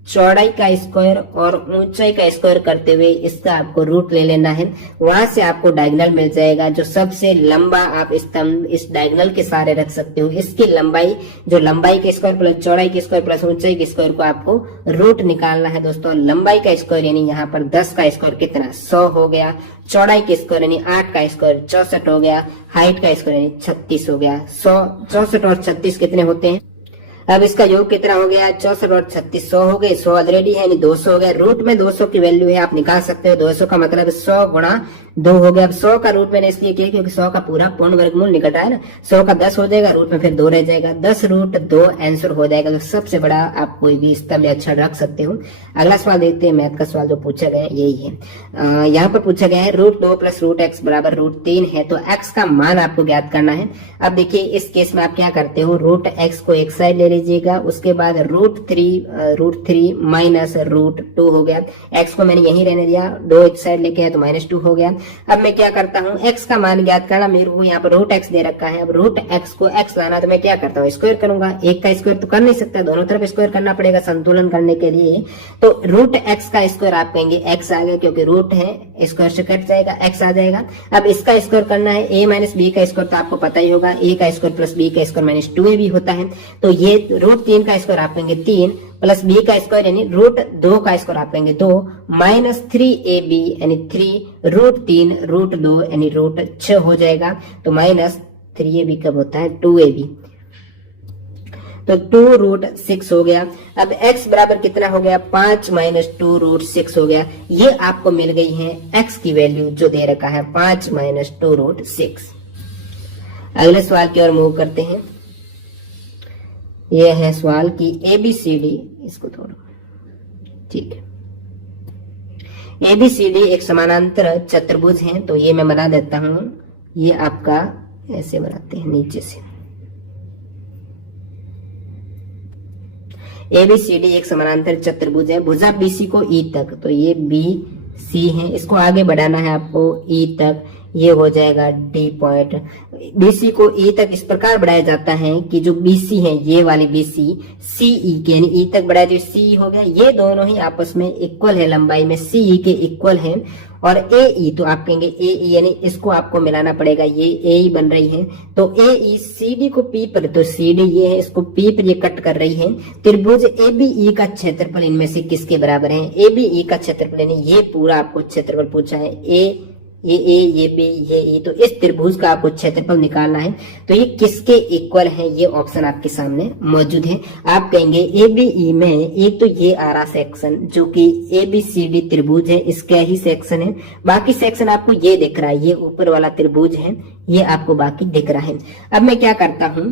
चौड़ाई का स्क्वायर और ऊंचाई का स्क्वायर करते हुए इसका आपको रूट ले लेना है। वहां से आपको डायगोनल मिल जाएगा, जो सबसे लंबा आप स्तंभ इस डायगोनल के सहारे रख सकते हो। इसकी लंबाई, जो लंबाई के स्क्वायर प्लस चौड़ाई के स्क्वायर प्लस ऊंचाई के स्क्वायर को आपको रूट निकालना है दोस्तों। लंबाई का स्क्वायर यानी यहाँ पर 10 का स्क्वायर कितना 100 हो गया, चौड़ाई के स्क्वायर यानी 8 का स्क्वायर 64 हो गया, हाइट का स्क्वायर यानी 36 हो गया। 64 और 36 कितने होते हैं? अब इसका योग कितना हो गया? 64 और 36 100 हो गए। 100 ऑलरेडी है यानी 200 हो गया। रूट में 200 की वैल्यू है, आप निकाल सकते हो। 200 का मतलब 100 गुणा 2 हो गया। अब 100 का रूट मैंने इसलिए किया क्योंकि 100 का पूरा पूर्ण वर्गमूल निकट है ना। 100 का 10 हो जाएगा, रूट में फिर 2 रह जाएगा। 10 रूट 2 आंसर हो जाएगा। तो सबसे बड़ा आप कोई भी स्तंभ या अक्षर रख सकते हो। अगला सवाल देखते हैं। मैथ का सवाल जो पूछा गया यही है। यहाँ पर पूछा गया है √2 प्लस √x बराबर √3 है, तो x का मान आपको ज्ञात करना है। अब देखिए इस केस में आप क्या करते हो, √x को एक साइड ले लीजिएगा, उसके बाद √3 माइनस √2 हो गया। x को मैंने यही रहने दिया, 2 एक साइड लेके है तो -2 हो गया। अब मैं क्या करता हूँ, x का मान ज्ञात करना, मेरे को यहाँ पर √x दे रखा है। अब √x को x लाना तो मैं क्या करता हूँ, स्क्वायर करूंगा। एक का स्क्वायर तो कर नहीं सकता, दोनों तरफ स्क्वायर करना पड़ेगा संतुलन करने के लिए। तो √x का स्क्वायर आप कहेंगे x आ गया, क्योंकि रूट है स्क्वायर से कट जाएगा, x आ जाएगा। अब इसका स्क्वायर करना है, a माइनस b का स्क्वायर तो आपको पता ही होगा, a का स्क्वायर प्लस b का स्क्वायर -2ab होता है। तो ये √3 का स्क्वायर आप कहेंगे 3 प्लस b का स्क्वायर यानी √2 का स्क्वायर आप कहेंगे 2 माइनस 3ab यानी 3 √3 √2 यानी √6 हो जाएगा। तो माइनस 3ab कब होता है 2ab, तो 2√6 हो गया। अब x बराबर कितना हो गया 5 माइनस 2√6 हो गया। ये आपको मिल गई है x की वैल्यू जो दे रखा है 5 माइनस 2√6। अगले सवाल की ओर मूव करते हैं। यह है सवाल की ABCD, इसको थोड़ा ठीक है। ABCD एक समानांतर चतुर्भुज है, तो ये मैं बना देता हूं। ये आपका ऐसे बनाते हैं नीचे से। ABCD एक समानांतर चतुर्भुज है, भुजा BC को E तक, तो ये BC है, इसको आगे बढ़ाना है आपको E तक, ये हो जाएगा D पॉइंट। BC को E तक इस प्रकार बढ़ाया जाता है कि जो BC है, ये वाली BC CE के यानी E तक बढ़ाया जो CE हो गया, ये दोनों ही आपस में इक्वल है, लंबाई में CE के इक्वल है। और AE तो आप कहेंगे AE यानी इसको आपको मिलाना पड़ेगा, ये AE बन रही है। तो AE CD को P पर, तो CD ये है, इसको P पर ये कट कर रही है। त्रिभुज ABE का क्षेत्रफल इनमें से किसके बराबर है? ABE का क्षेत्रफल यानी ये पूरा आपको क्षेत्रफल पूछा है, ये A ये B ये E, तो इस त्रिभुज का आपको क्षेत्रफल निकालना है। तो ये किसके इक्वल है, ये ऑप्शन आपके सामने मौजूद है। आप कहेंगे ABE में एक तो ये आ रहा सेक्शन जो कि ABCD त्रिभुज है, इसका ही सेक्शन है। बाकी सेक्शन आपको ये दिख रहा है, ये ऊपर वाला त्रिभुज है, ये आपको बाकी दिख रहा है। अब मैं क्या करता हूं,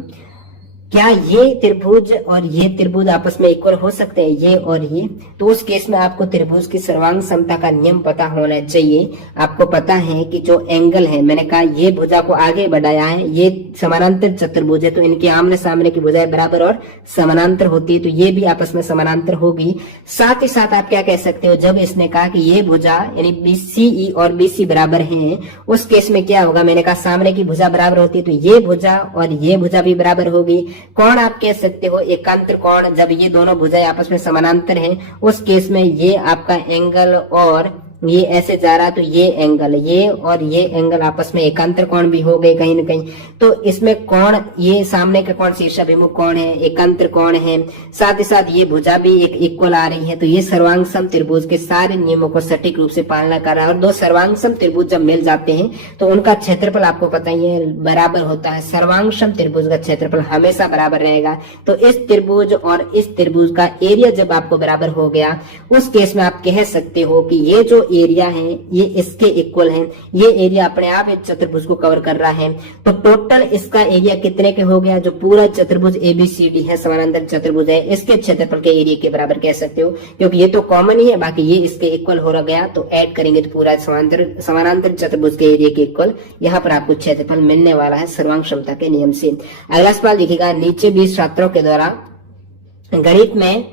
क्या ये त्रिभुज और ये त्रिभुज आपस में इक्वल हो सकते हैं, ये और ये? तो उस केस में आपको त्रिभुज की सर्वांग समता का नियम पता होना चाहिए। आपको पता है कि जो एंगल है, मैंने कहा ये भुजा को आगे बढ़ाया है, ये समानांतर चतुर्भुज है, तो इनके आमने सामने की भुजाएं बराबर और समानांतर होती है, तो ये भी आपस में समानांतर होगी। साथ ही साथ आप क्या कह सकते हो, जब इसने कहा कि ये भुजा यानी BCE और BC बराबर हैं, उस केस में क्या होगा, मैंने कहा सामने की भुजा बराबर होती है, तो ये भुजा और ये भुजा भी बराबर होगी। कौन आप कह सकते हो एकांतर कोण, जब ये दोनों भुजाएं आपस में समानांतर हैं, उस केस में ये आपका एंगल और ये ऐसे जा रहा, तो ये एंगल, ये और ये एंगल आपस में एकांतर कोण भी हो गए कहीं न कहीं। तो इसमें कोण, ये सामने का कोण शीर्षाभिमुख कोण है, एकांतर कोण है, साथ ही साथ ये भुजा भी एक इक्वल आ रही है। तो ये सर्वांग सम त्रिभुज के सारे नियमों को सटीक रूप से पालना कर रहा है। और दो सर्वांग सम त्रिभुज जब मिल जाते हैं तो उनका क्षेत्रफल आपको पता ही है बराबर होता है। सर्वांग सम त्रिभुज का क्षेत्रफल हमेशा बराबर रहेगा। तो इस त्रिभुज और इस त्रिभुज का एरिया जब आपको बराबर हो गया, उस केस में आप कह सकते हो कि ये जो एरिया है ये इसके इक्वल है। ये एरिया अपने आप इस चतुर्भुज को कवर कर रहा है। तो टोटल इसका एरिया कितने के हो गया, जो पूरा चतुर्भुज ABCD है, समानांतर चतुर्भुज है, इसके क्षेत्रफल के एरिया के बराबर कह सकते हो, क्योंकि ये तो कॉमन ही है, बाकी ये इसके इक्वल हो गया। तो ऐड करेंगे तो पूरा समानांतर चतुर्भुज के एरिया के इक्वल यहाँ पर आपको क्षेत्रफल मिलने वाला है सर्वांग क्षमता के नियम से। अगला सवाल देखिएगा, नीचे 20 छात्रों के द्वारा गणित में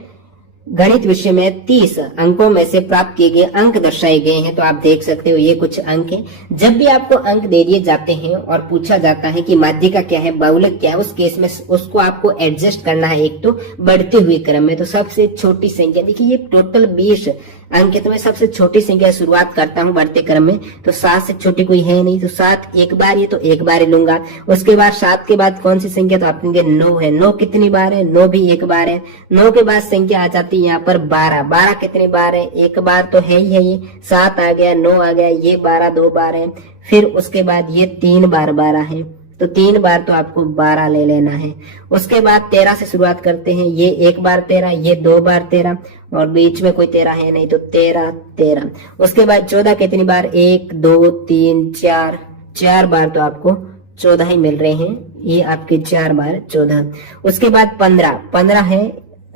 गणित विषय में 30 अंकों में से प्राप्त किए गए अंक दर्शाए गए हैं। तो आप देख सकते हो ये कुछ अंक हैं। जब भी आपको अंक दे दिए जाते हैं और पूछा जाता है कि माध्यिका क्या है, बहुलक क्या है, उस केस में उसको आपको एडजस्ट करना है एक तो बढ़ते हुए क्रम में। तो सबसे छोटी संख्या देखिए, ये टोटल 20 अंक है, तो मैं सबसे छोटी संख्या शुरुआत करता हूँ बढ़ते क्रम में। तो 7 से छोटी कोई है नहीं, तो 7 एक बार, ये तो एक बार ही लूंगा। उसके बाद 7 के बाद कौन सी संख्या, तो आप कहेंगे 9 है। 9 कितनी बार है, 9 भी एक बार है। 9 के बाद संख्या आ जाती है यहाँ पर 12। 12 कितनी बार है, एक बार तो है ही है ये। 7 आ गया, 9 आ गया, ये 12 2 बार है। फिर उसके बाद ये 3 बार 12 है, तो 3 बार तो आपको 12 ले लेना है। उसके बाद 13 से शुरुआत करते हैं। ये एक बार 13, ये 2 बार 13, और बीच में कोई 13 है नहीं, तो 13 13। उसके बाद 14 कितनी बार, 1 2 3 4, 4 बार तो आपको 14 ही मिल रहे हैं। ये आपके 4 बार 14। उसके बाद 15 है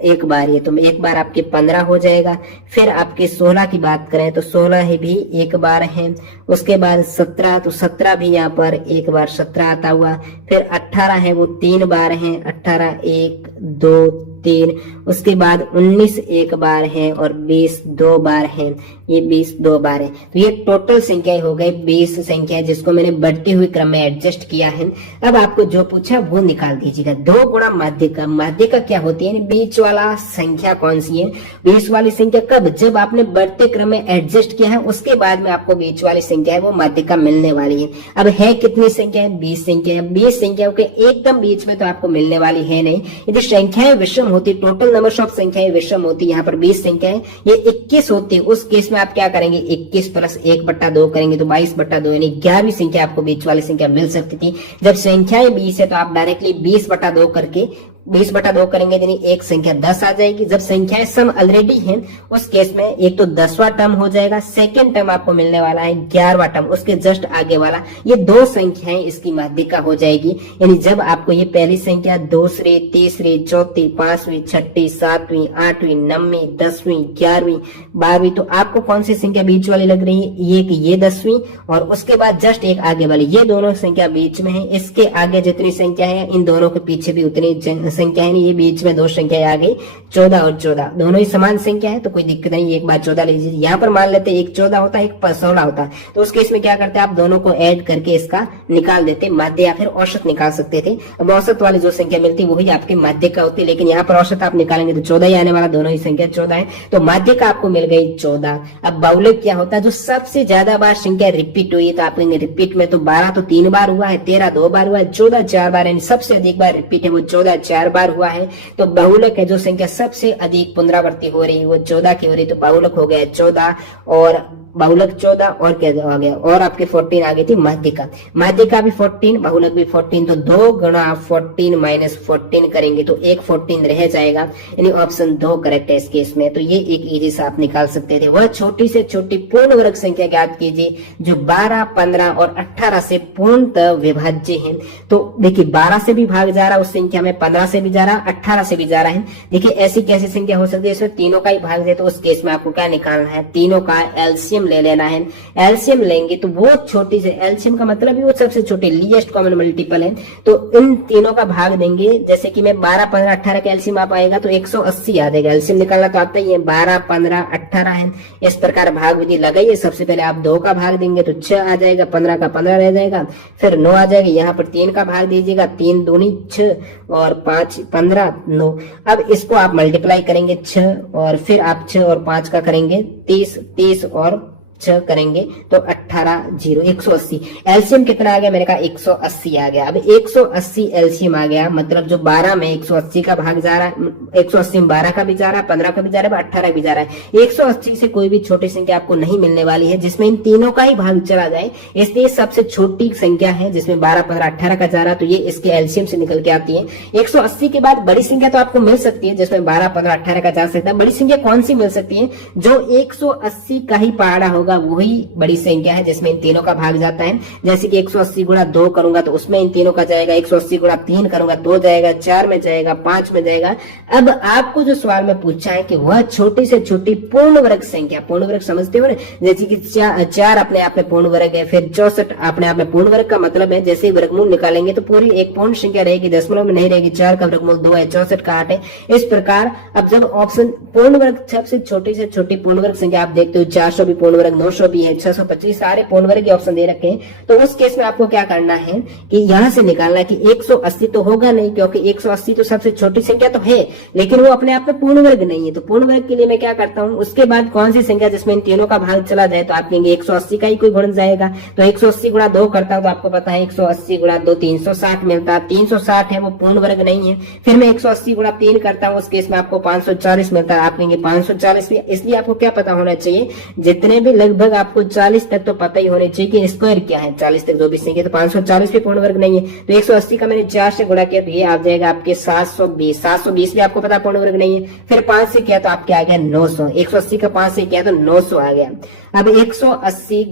एक बार, ये तो एक बार आपके 15 हो जाएगा। फिर आपके 16 की बात करें तो 16 ही भी एक बार है। उसके बाद 17, तो 17 भी यहाँ पर एक बार 17 आता हुआ। फिर 18 है, वो 3 बार है। 18 1 2 3। उसके बाद 19 एक बार है, और 20 2 बार है। ये 20 2 बार है। तो ये टोटल संख्या हो गई 20 संख्या, जिसको मैंने बढ़ते हुए क्रम में एडजस्ट किया है। अब आपको जो पूछा वो निकाल दीजिएगा। 2 गुणा माध्यिका। माध्यिका क्या होती है, बीच वाला संख्या कौन सी है। बीच वाली संख्या कब, जब आपने बढ़ते क्रम में एडजस्ट किया है, उसके बाद में आपको बीच वाली संख्या है वो माध्यिका मिलने वाली है। अब है कितनी संख्या है, 20 संख्या है। 20 संख्याओं के एकदम बीच में तो आपको मिलने वाली है नहीं। यदि संख्याएं विषम होती, टोटल नंबर ऑफ संख्याएं विषम होती, यहाँ पर 20 संख्याएं ये 21 होती, उस केस में आप क्या करेंगे, 21 प्लस 1/2 करेंगे तो 22/2, यानी 11वीं संख्या आपको बीच वाली संख्या मिल सकती थी। जब संख्याएं 20 है तो आप डायरेक्टली 20/2 करके 20/2 करेंगे, यानी एक संख्या 10 आ जाएगी। जब संख्याएं सम ऑलरेडी हैं, उस केस में एक तो 10वां टर्म हो जाएगा, सेकंड टर्म आपको मिलने वाला है 11वां टर्म, उसके जस्ट आगे वाला। ये 2 संख्याएं इसकी माध्यिका हो जाएगी। यानी जब आपको ये पहली संख्या, दूसरी, तीसरी, चौथी, 5वीं, 6ठी, 7वीं, 8वीं, 9वीं, 10वीं, 11वीं, 12वीं, तो आपको कौन सी संख्या बीच वाली लग रही है, ये 10वीं, और उसके बाद जस्ट एक आगे वाली, ये दोनों संख्या बीच में है। इसके आगे जितनी संख्या है, इन दोनों के पीछे भी उतनी संख्या है। ये बीच में 2 संख्या आ गई, 14 और 14, दोनों ही समान संख्या है, तो कोई दिक्कत नहीं। एक बार 14 लीजिए। यहाँ पर मान लेते एक 14 होता है, एक 16 होता है, तो उस केस में क्या करते हैं, आप दोनों को ऐड करके इसका निकाल देते, माध्य या फिर औसत निकाल सकते थे। अब औसत वाली जो संख्या मिलती वही आपके माध्य का होती, लेकिन यहाँ पर औसत आप निकालेंगे तो 14 ही आने वाला, दोनों ही संख्या 14 है, तो माध्य का आपको मिल गई 14। अब बहुलक क्या होता है, जो सबसे ज्यादा बार संख्या रिपीट हुई, तो आप लेंगे रिपीट में तो 12 तो 3 बार हुआ है, 13 2 बार हुआ है, 14 4 बार, यानी सबसे अधिक बार रिपीट है वो 14 4 बार हुआ है। तो बहुलक है जो संख्या सबसे अधिक पुनरावृत्ति हो रही है वो 14 की हो रही, तो बहुलक हो गया 14, और बहुलक 14 और क्या आ गया, और आपके 14 आ गई थी माध्यिका। माध्यिका भी 14, बहुलक भी 14, तो 2 गुणा 14 माइनस 14 करेंगे तो एक 14 रह जाएगा, यानी ऑप्शन 2 करेक्ट है इस केस में। तो ये एक इजी से आप निकाल सकते थे। वह छोटी से छोटी पूर्ण वर्ग संख्या ज्ञात कीजिए जो 12, 15 और 18 से पूर्णतः विभाज्य है। तो देखिए 12 से भी भाग जा रहा उस संख्या में, 15 से भी जा रहा, 18 से भी जा रहा है। देखिए ऐसी कैसी संख्या हो सकती है, इसमें तीनों का ही भाग दे, तो उस केस में आपको क्या निकालना है, तीनों का एलसीएम ले लेना है। एलसीएम लेंगे तो वो छोटी से, एलसीएम का मतलब वो सबसे छोटे, लीस्ट कॉमन मल्टीपल है, तो इन तीनों का भाग देंगे। जैसे कि मैं 12, 15, 18 का एलसीएम आप आएगा तो 180 आ जाएगा। एलसीएम निकालना तो आता ही है, 12, 15, 18 है। इस प्रकार भाग विधि लगाइए। सबसे पहले आप 2 का भाग देंगे तो 6 आ जाएगा, 15 का 15 रह जाएगा, फिर 9 आ जाएगा। यहाँ पर 3 का भाग दीजिएगा, 3 दूनी 6 और 5 15 9। अब इसको आप मल्टीप्लाई करेंगे 6, और फिर आप 6 और 5 का करेंगे 30, 30 और 6 करेंगे तो 18 0 180। एलसीएम कितना आ गया मेरे का, 180 आ गया। अब 180 एलसीएम आ गया, मतलब जो 12 में 180 का भाग जा रहा है, 180 में 12 का भी जा रहा है, 15 का भी जा रहा है, 18 भी जा रहा है। 180 से कोई भी छोटी संख्या आपको नहीं मिलने वाली है जिसमें इन तीनों का ही भाग चला जाए, इसलिए सबसे छोटी संख्या है जिसमें 12, 15, 18 का जा रहा है, तो ये इसके एलसीएम से निकल के आती है। 180 के बाद बड़ी संख्या तो आपको मिल सकती है जिसमें 12, 15, 18 का जा सकता है। बड़ी संख्या कौन सी मिल सकती है, जो 180 का ही पहाड़ा होगा, होगा वही बड़ी संख्या है जिसमें इन तीनों का भाग जाता है। जैसे कि 180 गुणा 2 करूंगा तो उसमें इन तीनों का जाएगा, 180 गुणा 3 करूंगा 2 जाएगा, 4 में जाएगा, 5 में जाएगा। अब आपको जो सवाल में पूछा है कि वह छोटी से छोटी पूर्ण वर्ग संख्या, पूर्ण वर्ग समझते हो ना, जैसे कि 4 अपने आप में पूर्ण वर्ग है, फिर 64 अपने आप में पूर्ण वर्ग का मतलब है जैसे ही वर्गमूल निकालेंगे तो पूरी एक पूर्ण संख्या रहेगी, दशमलव में नहीं रहेगी। 4 का वर्गमूल 2 है, 64 का 8 है। इस प्रकार अब जब ऑप्शन पूर्ण वर्ग सबसे छोटी से छोटी पूर्ण वर्ग संख्या आप देखते हो, 400 भी पूर्ण वर्ग, 900 भी है, 625 सारे पूर्ण वर्ग के ऑप्शन दे रखे हैं। तो उस केस में आपको क्या करना है कि यहां से निकालना है कि 180 तो होगा नहीं, क्योंकि 180 तो सबसे छोटी संख्या तो है लेकिन वो अपने आप में पूर्ण वर्ग नहीं है। तो पूर्ण वर्ग के लिए मैं क्या करता हूं, उसके बाद कौन सी संख्या जिसमें इन तीनों का भाग चला जाए, तो आप कहेंगे 180 का ही कोई गुण जाएगा। तो 180 गुणा 2 करता हूं तो आपको पता है 180 गुणा 2 360 मिलता है, 360 है वो पूर्ण वर्ग नहीं है। फिर मैं 180 गुणा 3 करता हूं, उस केस में आपको 540 मिलता है। आप कहेंगे 540 भी, इसलिए आपको क्या पता होना चाहिए, जितने भी लगभग आपको 40 तक तो पता ही होने चाहिए कि स्क्वायर क्या है, 40 तक जो भी संख्या, तो 540 भी पूर्ण वर्ग नहीं है। तो 180 का मैंने 4 से गुणा किया तो ये आ जाएगा आपके 720, 720 भी आपको पता पूर्ण वर्ग नहीं है। फिर 5 से किया तो आपके आ गया 900, 180 का 5 से किया तो 900 आ गया। अब 180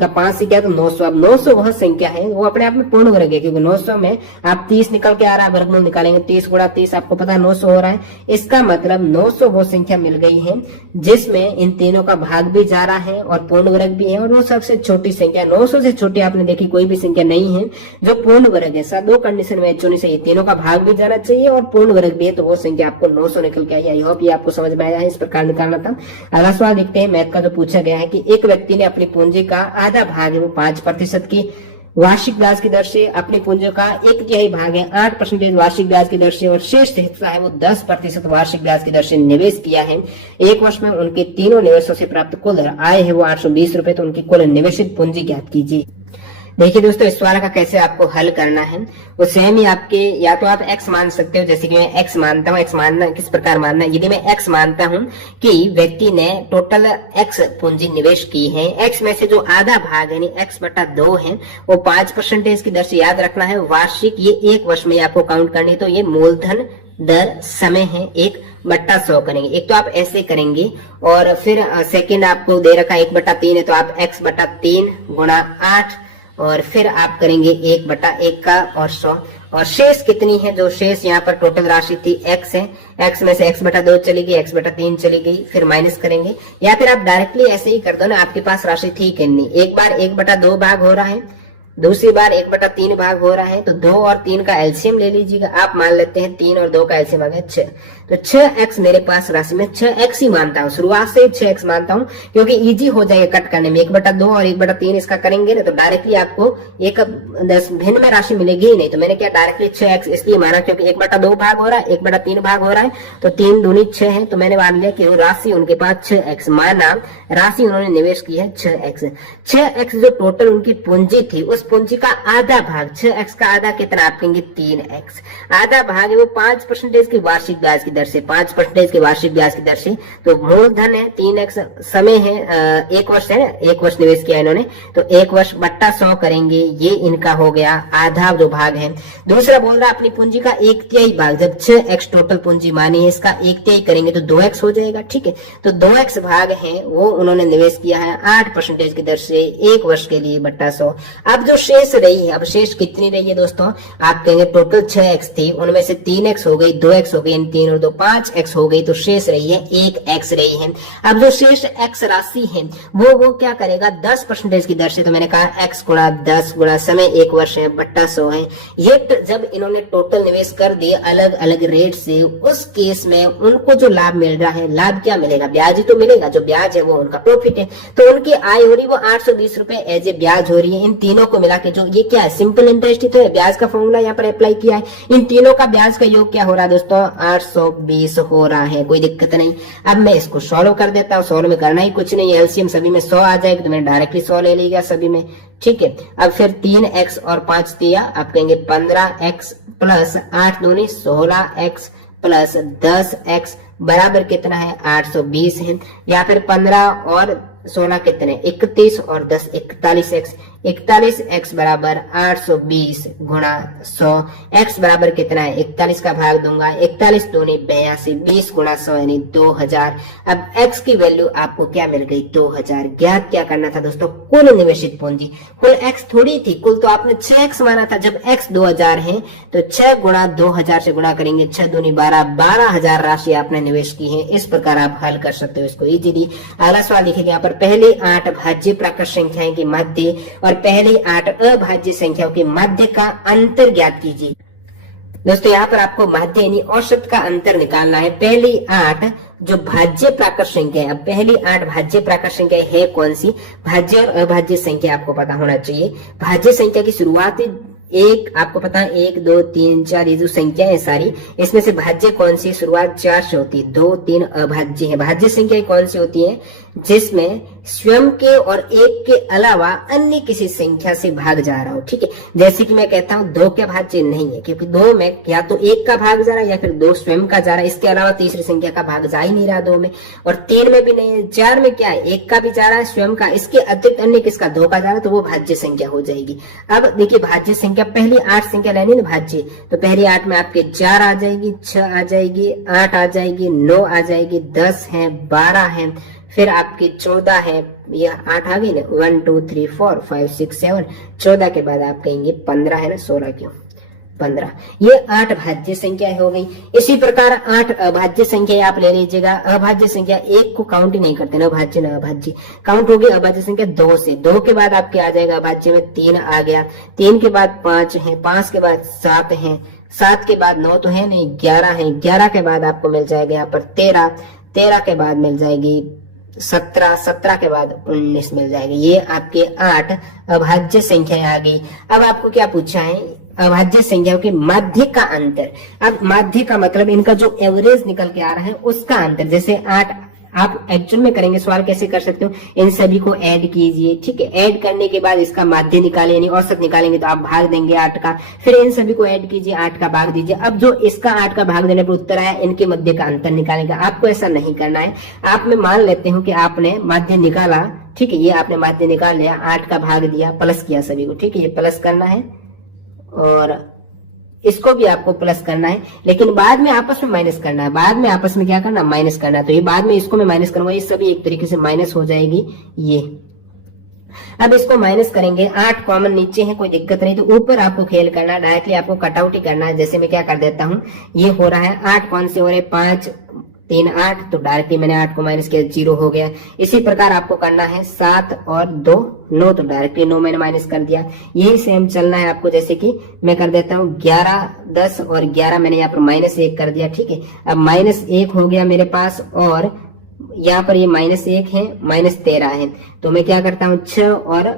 का 5 से किया तो 900, अब 900 वह संख्या है वो अपने आप में पूर्ण वर्ग है, क्योंकि 900 में आप 30 निकल के आ रहा है, वर्गमूल निकालेंगे 30 गुणा 30 आपको पता है 900 हो रहा है। इसका मतलब 900 वो संख्या मिल गई है जिसमें इन तीनों का भाग भी जा रहा है और पूर्ण वर्ग भी है, और वो सबसे छोटी संख्या 900 से छोटी आपने देखी कोई भी संख्या नहीं है जो पूर्ण वर्ग है। सब दो कंडीशन में चुनी चाहिए, तीनों का भाग भी जाना चाहिए और पूर्ण वर्ग भी है, तो वो संख्या आपको 900 निकल के आई। आई होप ये आपको समझ में आया है, इस प्रकार निकालना था। अगला सवाल देखते हैं मैथ का जो पूछा गया है कि एक व्यक्ति ने अपनी पूंजी का आधा भाग है वो 5% की वार्षिक ब्याज की दर से, अपनी पूंजी का 1/3 भाग है 8% वार्षिक ब्याज की दर से और शेष हिस्सा है वो 10% वार्षिक ब्याज की दर से निवेश किया है। एक वर्ष में उनके तीनों निवेशों से प्राप्त कुल आय है वो 820 रुपए, तो उनकी कुल निवेशित पूंजी ज्ञात कीजिए। देखिए दोस्तों, इस सवाल का कैसे आपको हल करना है वो सेम ही आपके, या तो आप x मान सकते हो, जैसे कि मैं x मानता हूँ। x मानना किस प्रकार मानना है, यदि मैं x मानता हूँ कि व्यक्ति ने टोटल x पूंजी निवेश की है, x में से जो आधा भाग है x/2 है वो 5% की दर से, याद रखना है वार्षिक, ये एक वर्ष में आपको काउंट करनी है। तो ये मूलधन दर समय है 1/100 करेंगे। एक तो आप ऐसे करेंगे और फिर सेकंड आपको दे रखा 1/3 है तो आप x/3 गुणा 8 और फिर आप करेंगे 1/1 का और 100, और शेष कितनी है, जो शेष यहाँ पर टोटल राशि थी x है, x में से x/2 चली गई, x/3 चली गई, फिर माइनस करेंगे। या फिर आप डायरेक्टली ऐसे ही कर दो ना, आपके पास राशि थी कितनी, एक बार 1/2 भाग हो रहा है, दूसरी बार 1/3 भाग हो रहा है, तो 2 और 3 का एलसीएम ले लीजिएगा। आप मान लेते हैं 3 और 2 का एलसीएम आ गया 6, तो 6x मेरे पास राशि में 6x ही मानता हूँ, शुरुआत से 6x मानता हूँ क्योंकि इजी हो जाएगा कट करने में। 1/2 और 1/3 इसका करेंगे ना तो डायरेक्टली आपको एक 10 भिन्न में राशि मिलेगी ही नहीं, तो मैंने क्या डायरेक्टली 6x इसलिए माना क्योंकि 1/2 भाग हो रहा है, 1/3 भाग हो रहा है, तो 3 दूनी 6 है, तो मैंने मान लिया कि राशि उनके पास 6x, माना राशि उन्होंने निवेश की है 6x। 6x जो टोटल उनकी पूंजी थी, उस पूंजी का आधा भाग, 6x का आधा कितना, आप कहेंगे 3x, आधा भाग है वो 5% की वार्षिक ब्याज की दर से, 5% की वार्षिक ब्याज की दर से। तो मूलधन है 3x, समय है 1 वर्ष है ना, 1 वर्ष निवेश किया इन्होंने, तो 1 वर्ष बट्टा 100 करेंगे, ये इनका हो गया आधा जो भाग है। दूसरा बोल रहा अपनी पूंजी का 1/3 भाग, जब 6x टोटल पूंजी मानी है, इसका 1/3 करेंगे तो 2x हो जाएगा, ठीक है। तो 2x भाग है वो उन्होंने निवेश किया है 8% की दर से 1 वर्ष के लिए बट्टा 100। अब जो शेष रही है, अब शेष कितनी रही है दोस्तों, आप कहेंगे टोटल 6x थी, उनमें से 3x हो गई, 2x हो गई, इन 3 और 2 5x हो गई, तो शेष रही है 1x रही है। अब जो शेष x राशि है वो क्या करेगा 10% की दर से, तो मैंने कहा x गुणा 10 गुणा समय 1 वर्ष है बट्टा 100 है। ये जब इन्होंने टोटल निवेश कर दिए अलग अलग रेट से, उस केस में उनको जो लाभ मिल रहा है, लाभ क्या मिलेगा, ब्याज ही तो मिलेगा, जो ब्याज है वो उनका प्रॉफिट है। तो उनकी आय हो रही वो 820 रुपए एज ए ब्याज हो रही है। इन तीनों को मिला के जो ये क्या है, सिंपल इंटरेस्ट ही तो है, ब्याज का फॉर्मूला यहाँ पर अप्लाई किया है। इन तीनों का ब्याज का योग क्या हो रहा है दोस्तों, 820 हो रहा है, कोई दिक्कत नहीं। अब मैं इसको सॉल्व कर देता हूँ, सॉल्व में करना ही कुछ नहीं, एलसीएम सभी में 100 आ जाएगा, तो मैंने डायरेक्टली 100 ले लिया सभी में, ठीक है। अब फिर 3x और 5 दिया, आप कहेंगे 15x प्लस 8 दूनी 16x प्लस 10x बराबर कितना है 820 है, या फिर 15 और 16 कितने 31 और 10 41x, 41x बराबर 820 गुणा 100, x बराबर कितना है 41 का भाग दूंगा, 41 दूनी 82, 20 गुणा 100 यानी 2000। अब x की वैल्यू आपको क्या मिल गई 2000। ज्ञात क्या करना था दोस्तों, कुल निवेशित पूंजी। कुल x थोड़ी थी, कुल तो आपने 6x माना था। जब x 2000 है तो 6 गुणा 2000 से गुणा करेंगे, 6 दूनी 12, 12000 राशि आपने निवेश की है। इस प्रकार आप हल कर सकते हो इसको इजीली। अगला सवाल देखिए, यहाँ पर पहली 8 भाज्य प्राकृत संख्याएं की मध्य और पहली 8 अभाज्य संख्याओं के मध्य का अंतर ज्ञात कीजिए। दोस्तों यहाँ पर आपको मध्य यानी औसत का अंतर निकालना है। पहली 8 जो भाज्य प्राकृत संख्या है, अब पहली 8 भाज्य प्राकृत संख्या है कौन सी, भाज्य और अभाज्य संख्या आपको पता होना चाहिए। भाज्य संख्या की शुरुआत एक, आपको पता है 1 2 3 4 ये जो संख्या है सारी, इसमें से भाज्य कौन सी, शुरुआत 4 से होती है, 2 3 अभाज्य है। भाज्य संख्या कौन सी होती है, जिसमें स्वयं के और एक के अलावा अन्य किसी संख्या से भाग जा रहा हो। ठीक है, जैसे कि मैं कहता हूं 2 का भाज्य नहीं है, क्योंकि 2 में या तो 1 का भाग जा रहा है या फिर 2 स्वयं का जा रहा है, इसके अलावा तीसरी संख्या का भाग जा ही नहीं रहा 2 में। और 3 में भी नहीं है, 4 में क्या है 1 का भी जा रहा है स्वयं का, इसके अतिरिक्त अन्य किसका 2 का जा रहा है, तो वो भाज्य संख्या हो जाएगी। अब देखिए भाज्य संख्या पहली 8 संख्या लेनी ना भाज्य, तो पहली 8 में आपके 4 आ जाएगी, 6 आ जाएगी, 8 आ जाएगी, 9 आ जाएगी, 10 है, 12 है, फिर आपकी 14 है, यह 8 आ गई ना, 1 2 3 4 5 6 7, 14 के बाद आप कहेंगे 15 है ना, 16 क्यों 15। ये 8 भाज्य संख्या हो गई। इसी प्रकार 8 अभाज्य संख्या आप ले लीजिएगा। अभाज्य संख्या एक को काउंट ही नहीं करते ना, भाज्य ना अभाज्य, काउंट होगी अभाज्य संख्या 2 से। 2 के बाद आपके आ जाएगा अभाज्य में 3 आ गया, 3 के बाद 5 है, 5 के बाद 7 है, 7 के बाद 9 तो है नहीं, 11 है, 11 के बाद आपको मिल जाएगा यहाँ पर 13, 13 के बाद मिल जाएगी 17, 17 के बाद 19 मिल जाएगी। ये आपके 8 अभाज्य संख्या आ गई। अब आपको क्या पूछा है, अभाज्य संख्याओं के माध्य का अंतर। अब माध्य का मतलब इनका जो एवरेज निकल के आ रहा है उसका अंतर। जैसे 8 आप एक्चुअल में करेंगे, सवाल कैसे कर सकते हो, इन सभी को ऐड कीजिए। ठीक है, ऐड करने के बाद इसका माध्य निकाले यानी औसत निकालेंगे, तो आप भाग देंगे 8 का, फिर इन सभी को ऐड कीजिए, 8 का भाग दीजिए। अब जो इसका 8 का भाग देने पर उत्तर आया, इनके मध्य का अंतर निकालेंगे। आपको ऐसा नहीं करना है। आप मैं मान लेते हूँ कि आपने माध्य निकाला, ठीक है, ये आपने माध्य निकाल लिया, 8 का भाग दिया, प्लस किया सभी को। ठीक है, ये प्लस करना है और इसको भी आपको प्लस करना है, लेकिन बाद में आपस में माइनस करना है। बाद में आपस में क्या करना, माइनस करना है। तो ये बाद में इसको मैं माइनस करूंगा, ये सभी एक तरीके से माइनस हो जाएगी ये। अब इसको माइनस करेंगे, 8 कॉमन नीचे है, कोई दिक्कत नहीं, तो ऊपर आपको खेल करना है, डायरेक्टली आपको कटआउट ही करना है। जैसे मैं क्या कर देता हूं, ये हो रहा है 8 कौन से हो रहे 5 3 8, तो डायरेक्टली मैंने 8 को माइनस किया, 0 हो गया। इसी प्रकार आपको करना है 7 और 2 9, तो डायरेक्टली 9 मैंने माइनस कर दिया। यही सेम चलना है आपको, जैसे कि मैं कर देता हूँ 11 10 और 11 मैंने यहाँ पर -1 कर दिया। ठीक है, अब -1 हो गया मेरे पास, और यहाँ पर ये -1 है, -13 है, तो मैं क्या करता हूँ 6 और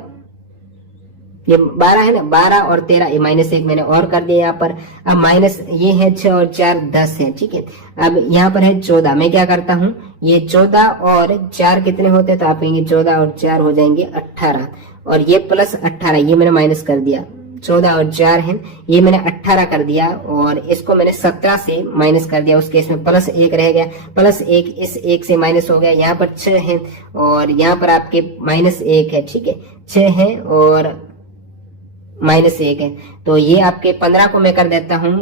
ये 12 है ना, 12 और 13, ये -1 मैंने और कर दिया यहाँ पर। अब माइनस ये है 6 और 4 10 है। ठीक है, अब यहाँ पर है 14, मैं क्या करता हूँ, ये 14 और 4 कितने होते हैं, तो आप कहेंगे 14 और 4 हो जाएंगे 18, और ये प्लस 18, ये मैंने माइनस कर दिया। 14 और 4 है, ये मैंने 18 कर दिया, और इसको मैंने 17 से माइनस कर दिया, उस केस में प्लस 1 रह गया, प्लस 1 इस 1 से माइनस हो गया। यहाँ पर 6 है और यहाँ पर आपके -1 है। ठीक है, 6 है और -1 है, तो ये आपके 15 को मैं कर देता हूँ,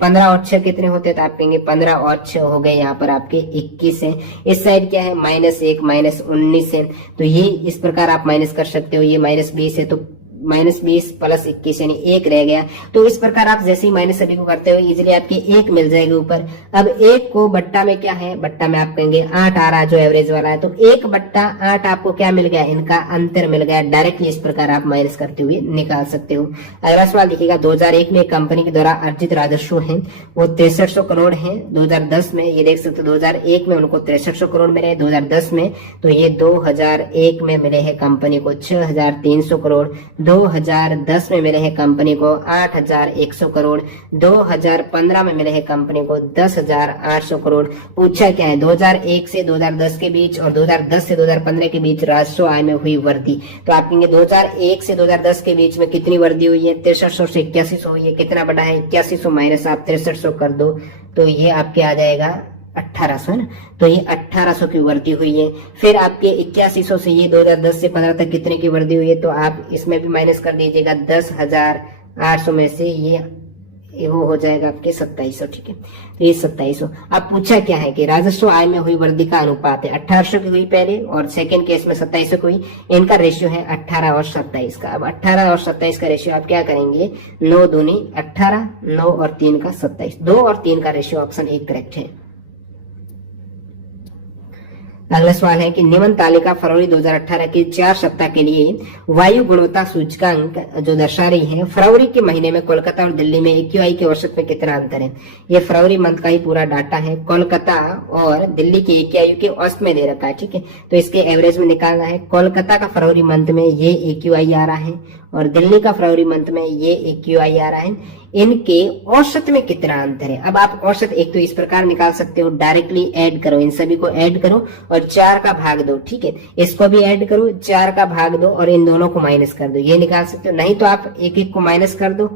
15 और 6 कितने होते हैं, तो आप कहेंगे 15 और 6 हो गए, यहाँ पर आपके 21 है। इस साइड क्या है, -1 -19 है, तो ये इस प्रकार आप माइनस कर सकते हो। ये -20 है, तो -20 प्लस 21 यानी 1 रह गया। तो इस प्रकार आप जैसे ही माइनस सभी को करते हो, इजीली आपके 1 मिल जाएगा ऊपर। अब 1 को बट्टा में क्या है, बट्टा में आप कहेंगे 8 आ रहा है जो एवरेज वाला है, तो 1/8 आपको क्या मिल गया, इनका अंतर मिल गया। डायरेक्टली इस प्रकार आप माइनस करते हुए निकाल सकते हो। अगला सवाल देखिएगा, 2001 में कंपनी के द्वारा अर्जित राजस्व है वो 6300 करोड़ है। 2010 में ये देख सकते हो, 2001 में उनको 6300 करोड़ मिले, 2010 में तो ये 2001 में मिले हैं कंपनी को 6300 करोड़, 2010 में मिले हैं कंपनी को 8100 करोड़, 2015 में मिले हैं कंपनी को 10800 करोड़। पूछा क्या है, 2001 से 2010 के बीच और 2010 से 2015 के बीच राजस्व आय में हुई वृद्धि। तो आप कहेंगे 2001 से 2010 के बीच में कितनी वृद्धि हुई है, 6300 से 8100 हुई है। कितना बड़ा है 8100 माइनस आप 6300 कर दो, तो ये आपके आ जाएगा 1800 है ना, तो ये 1800 की वृद्धि हुई है। फिर आपके 8100 से ये 2010 से 15 तक कितने की वृद्धि हुई है, तो आप इसमें भी माइनस कर दीजिएगा 10,800 में से ये वो हो जाएगा आपके 2700। ठीक है, तो ये 2700। अब पूछा क्या है कि राजस्व आय में हुई वृद्धि का अनुपात है, 1800 की हुई पहले और सेकंड केस में 2700 की हुई, इनका रेशियो है 18 और 27 का। अब 18 और 27 का रेशियो आप क्या करेंगे, 9 दूनी 18, 9 और 3 का 27, 2 और 3 का रेशियो ऑप्शन 1 करेक्ट है। अगला सवाल है कि निम्न तालिका फरवरी 2018 के 4 सप्ताह के लिए वायु गुणवत्ता सूचकांक जो दर्शा रही है, फरवरी के महीने में कोलकाता और दिल्ली में एक्यूआई के औसत में कितना अंतर है। ये फरवरी मंथ का ही पूरा डाटा है, कोलकाता और दिल्ली के एक्यूआई के औसत में दे रखा है। ठीक है, तो इसके एवरेज में निकालना है। कोलकाता का फरवरी मंथ में ये एक्यूआई आ रहा है और दिल्ली का फरवरी मंथ में ये एक्यूआई आ रहा है, इनके औसत में कितना अंतर है। अब आप औसत एक तो इस प्रकार निकाल सकते हो, डायरेक्टली ऐड करो, इन सभी को ऐड करो और 4 का भाग दो। ठीक है, इसको भी ऐड करो, 4 का भाग दो और इन दोनों को माइनस कर दो, ये निकाल सकते हो। नहीं तो आप एक एक को माइनस कर दो,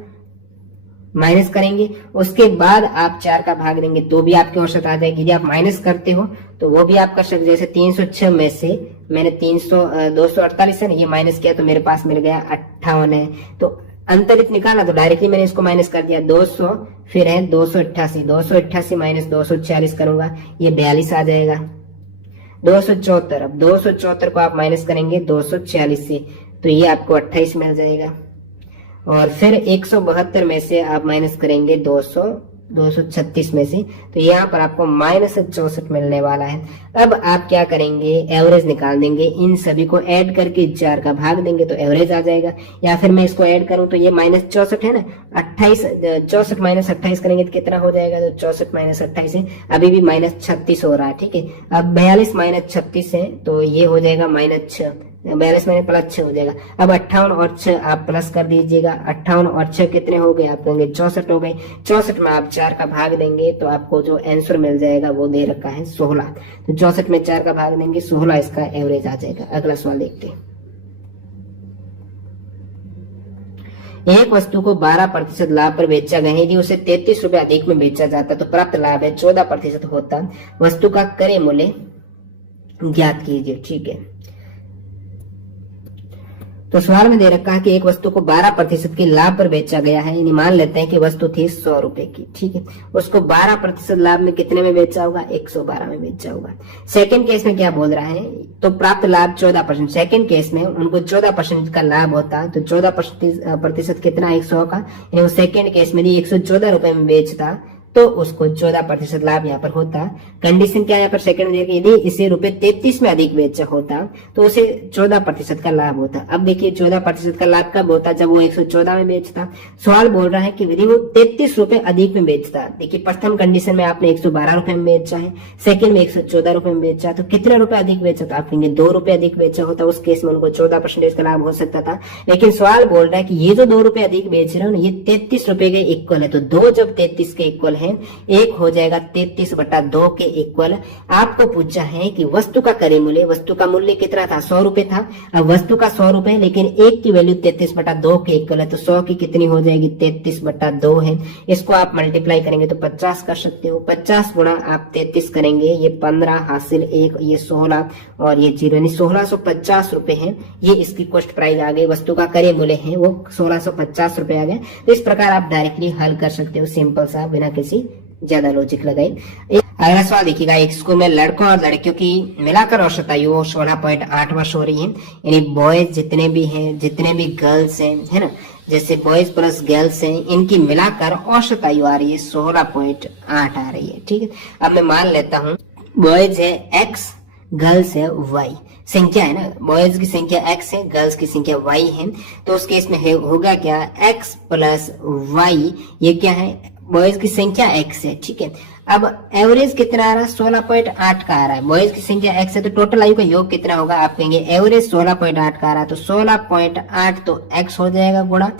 माइनस करेंगे उसके बाद आप 4 का भाग देंगे तो भी आपके औसत आ जाएगी। यदि आप माइनस करते हो तो वो भी आप कर सकते। जैसे 306 में से मैंने 248 है ना, ये माइनस किया तो मेरे पास मिल गया 58 है, तो अंतरित निकाला तो डायरेक्टली मैंने इसको माइनस कर दिया 200, फिर है 288, 288 माइनस 240 करूंगा, ये 42 आ जाएगा। 274, अब 274 को आप माइनस करेंगे 240 से तो ये आपको 28 मिल जाएगा। और फिर 172 में से आप माइनस करेंगे 236 में से, तो यहाँ पर आपको -64 मिलने वाला है। अब आप क्या करेंगे, एवरेज निकाल देंगे, इन सभी को ऐड करके 4 का भाग देंगे तो एवरेज आ जाएगा। या फिर मैं इसको ऐड करूं तो ये -64 है ना, 28 64 माइनस 28 करेंगे तो कितना हो जाएगा, तो 64 माइनस 28 है, अभी भी -36 हो रहा है। ठीक है, अब 42 माइनस 36 है तो ये हो जाएगा -6, 42 में +6 हो जाएगा। अब 58 और 6 आप प्लस कर दीजिएगा, 58 और 6 कितने हो गए, आप कहेंगे 64 हो गए। 64 में आप 4 का भाग देंगे तो आपको जो आंसर मिल जाएगा वो दे रखा है 16, तो 64 में 4 का भाग देंगे 16 इसका एवरेज आ जाएगा। अगला सवाल देखते हैं। एक वस्तु को 12% लाभ पर बेचा गया है, यदि उसे 33 रुपए अधिक में बेचा जाता तो प्राप्त लाभ है 14% होता। वस्तु का क्रय मूल्य ज्ञात कीजिए। ठीक है, तो सवाल में दे रखा है कि एक वस्तु को 12% के लाभ पर बेचा गया है, यानी मान लेते हैं कि वस्तु थी 100 रुपए की। ठीक है, उसको 12% लाभ में कितने में बेचा होगा, 112 में बेचा होगा। सेकंड केस में क्या बोल रहा है, तो प्राप्त लाभ 14%। सेकंड केस में उनको 14% का लाभ होता, तो 14% कितना, 100 का, यानी वो सेकंड केस में 114 रुपए में बेचता तो उसको 14% लाभ यहाँ पर होता। कंडीशन क्या है यहाँ पर सेकंड में, यदि इसे ₹33 में अधिक बेचा होता तो उसे 14% का लाभ होता। अब देखिए 14% का लाभ कब होता, जब वो 114 में बेचता। सवाल बोल रहा है कि यदि वो 33 रुपए अधिक में बेचता, देखिए प्रथम कंडीशन में आपने 112 रुपए में बेचा है, सेकंड में 114 रुपए में बेचा, तो कितने रुपए अधिक बेचा, तो आप कहेंगे 2 रुपए अधिक बेचा होता, उस केस में उनको 14% का लाभ हो सकता था। लेकिन सवाल बोल रहा है कि ये जो 2 रुपए अधिक बेच रहे हो ना, ये 33 रुपए के इक्वल है, तो 2 जब 33 के इक्वल है, 1 हो जाएगा 33/2 के इक्वल। आपको पूछा है कि वस्तु का क्रय मूल्य, वस्तु का मूल्य कितना था, 100 रुपए था। अब वस्तु का 100 रुपए, लेकिन 1 की वैल्यू 33/2 के इक्वल है, तो 100 की कितनी हो जाएगी, 33/2 है। इसको आप मल्टीप्लाई करेंगे तो 50 कर सकते हो। 50 गुणा आप 33 करेंगे, ये 15 हासिल 1, ये 16 और ये 0, यानी 1650 रुपए है। ये इसकी कॉस्ट प्राइस आ गई, वस्तु का क्रय मूल्य है वो 1650 रुपए आ गए। तो इस प्रकार आप डायरेक्टली हल कर सकते हो, सिंपल सा, बिना किसी ज्यादा लॉजिक लगाए। अगला सवाल देखिएगा, एक स्कूल में लड़कों और लड़कियों की मिलाकर औसत आयु 16.8 वर्ष हो रही है, यानी बॉयज जितने भी हैं, जितने भी गर्ल्स हैं, है ना, जैसे बॉयज प्लस गर्ल्स हैं, इनकी मिलाकर औसत आयु आ रही है 16.8 आ रही है। ठीक है, अब मैं मान लेता हूँ बॉयज है x, गर्ल्स है y, संख्या है ना, बॉयज की संख्या x है, गर्ल्स की संख्या y है, तो उस केस में होगा क्या, x प्लस y, ये क्या है, बॉयज की संख्या x है। ठीक है, अब एवरेज कितना आ रहा है, 16.8 का आ रहा है, बॉयज की संख्या x है, तो टोटल आयु का योग कितना होगा, आप कहेंगे एवरेज 16.8 का आ रहा है, तो 16.8 तो x हो जाएगा गुणा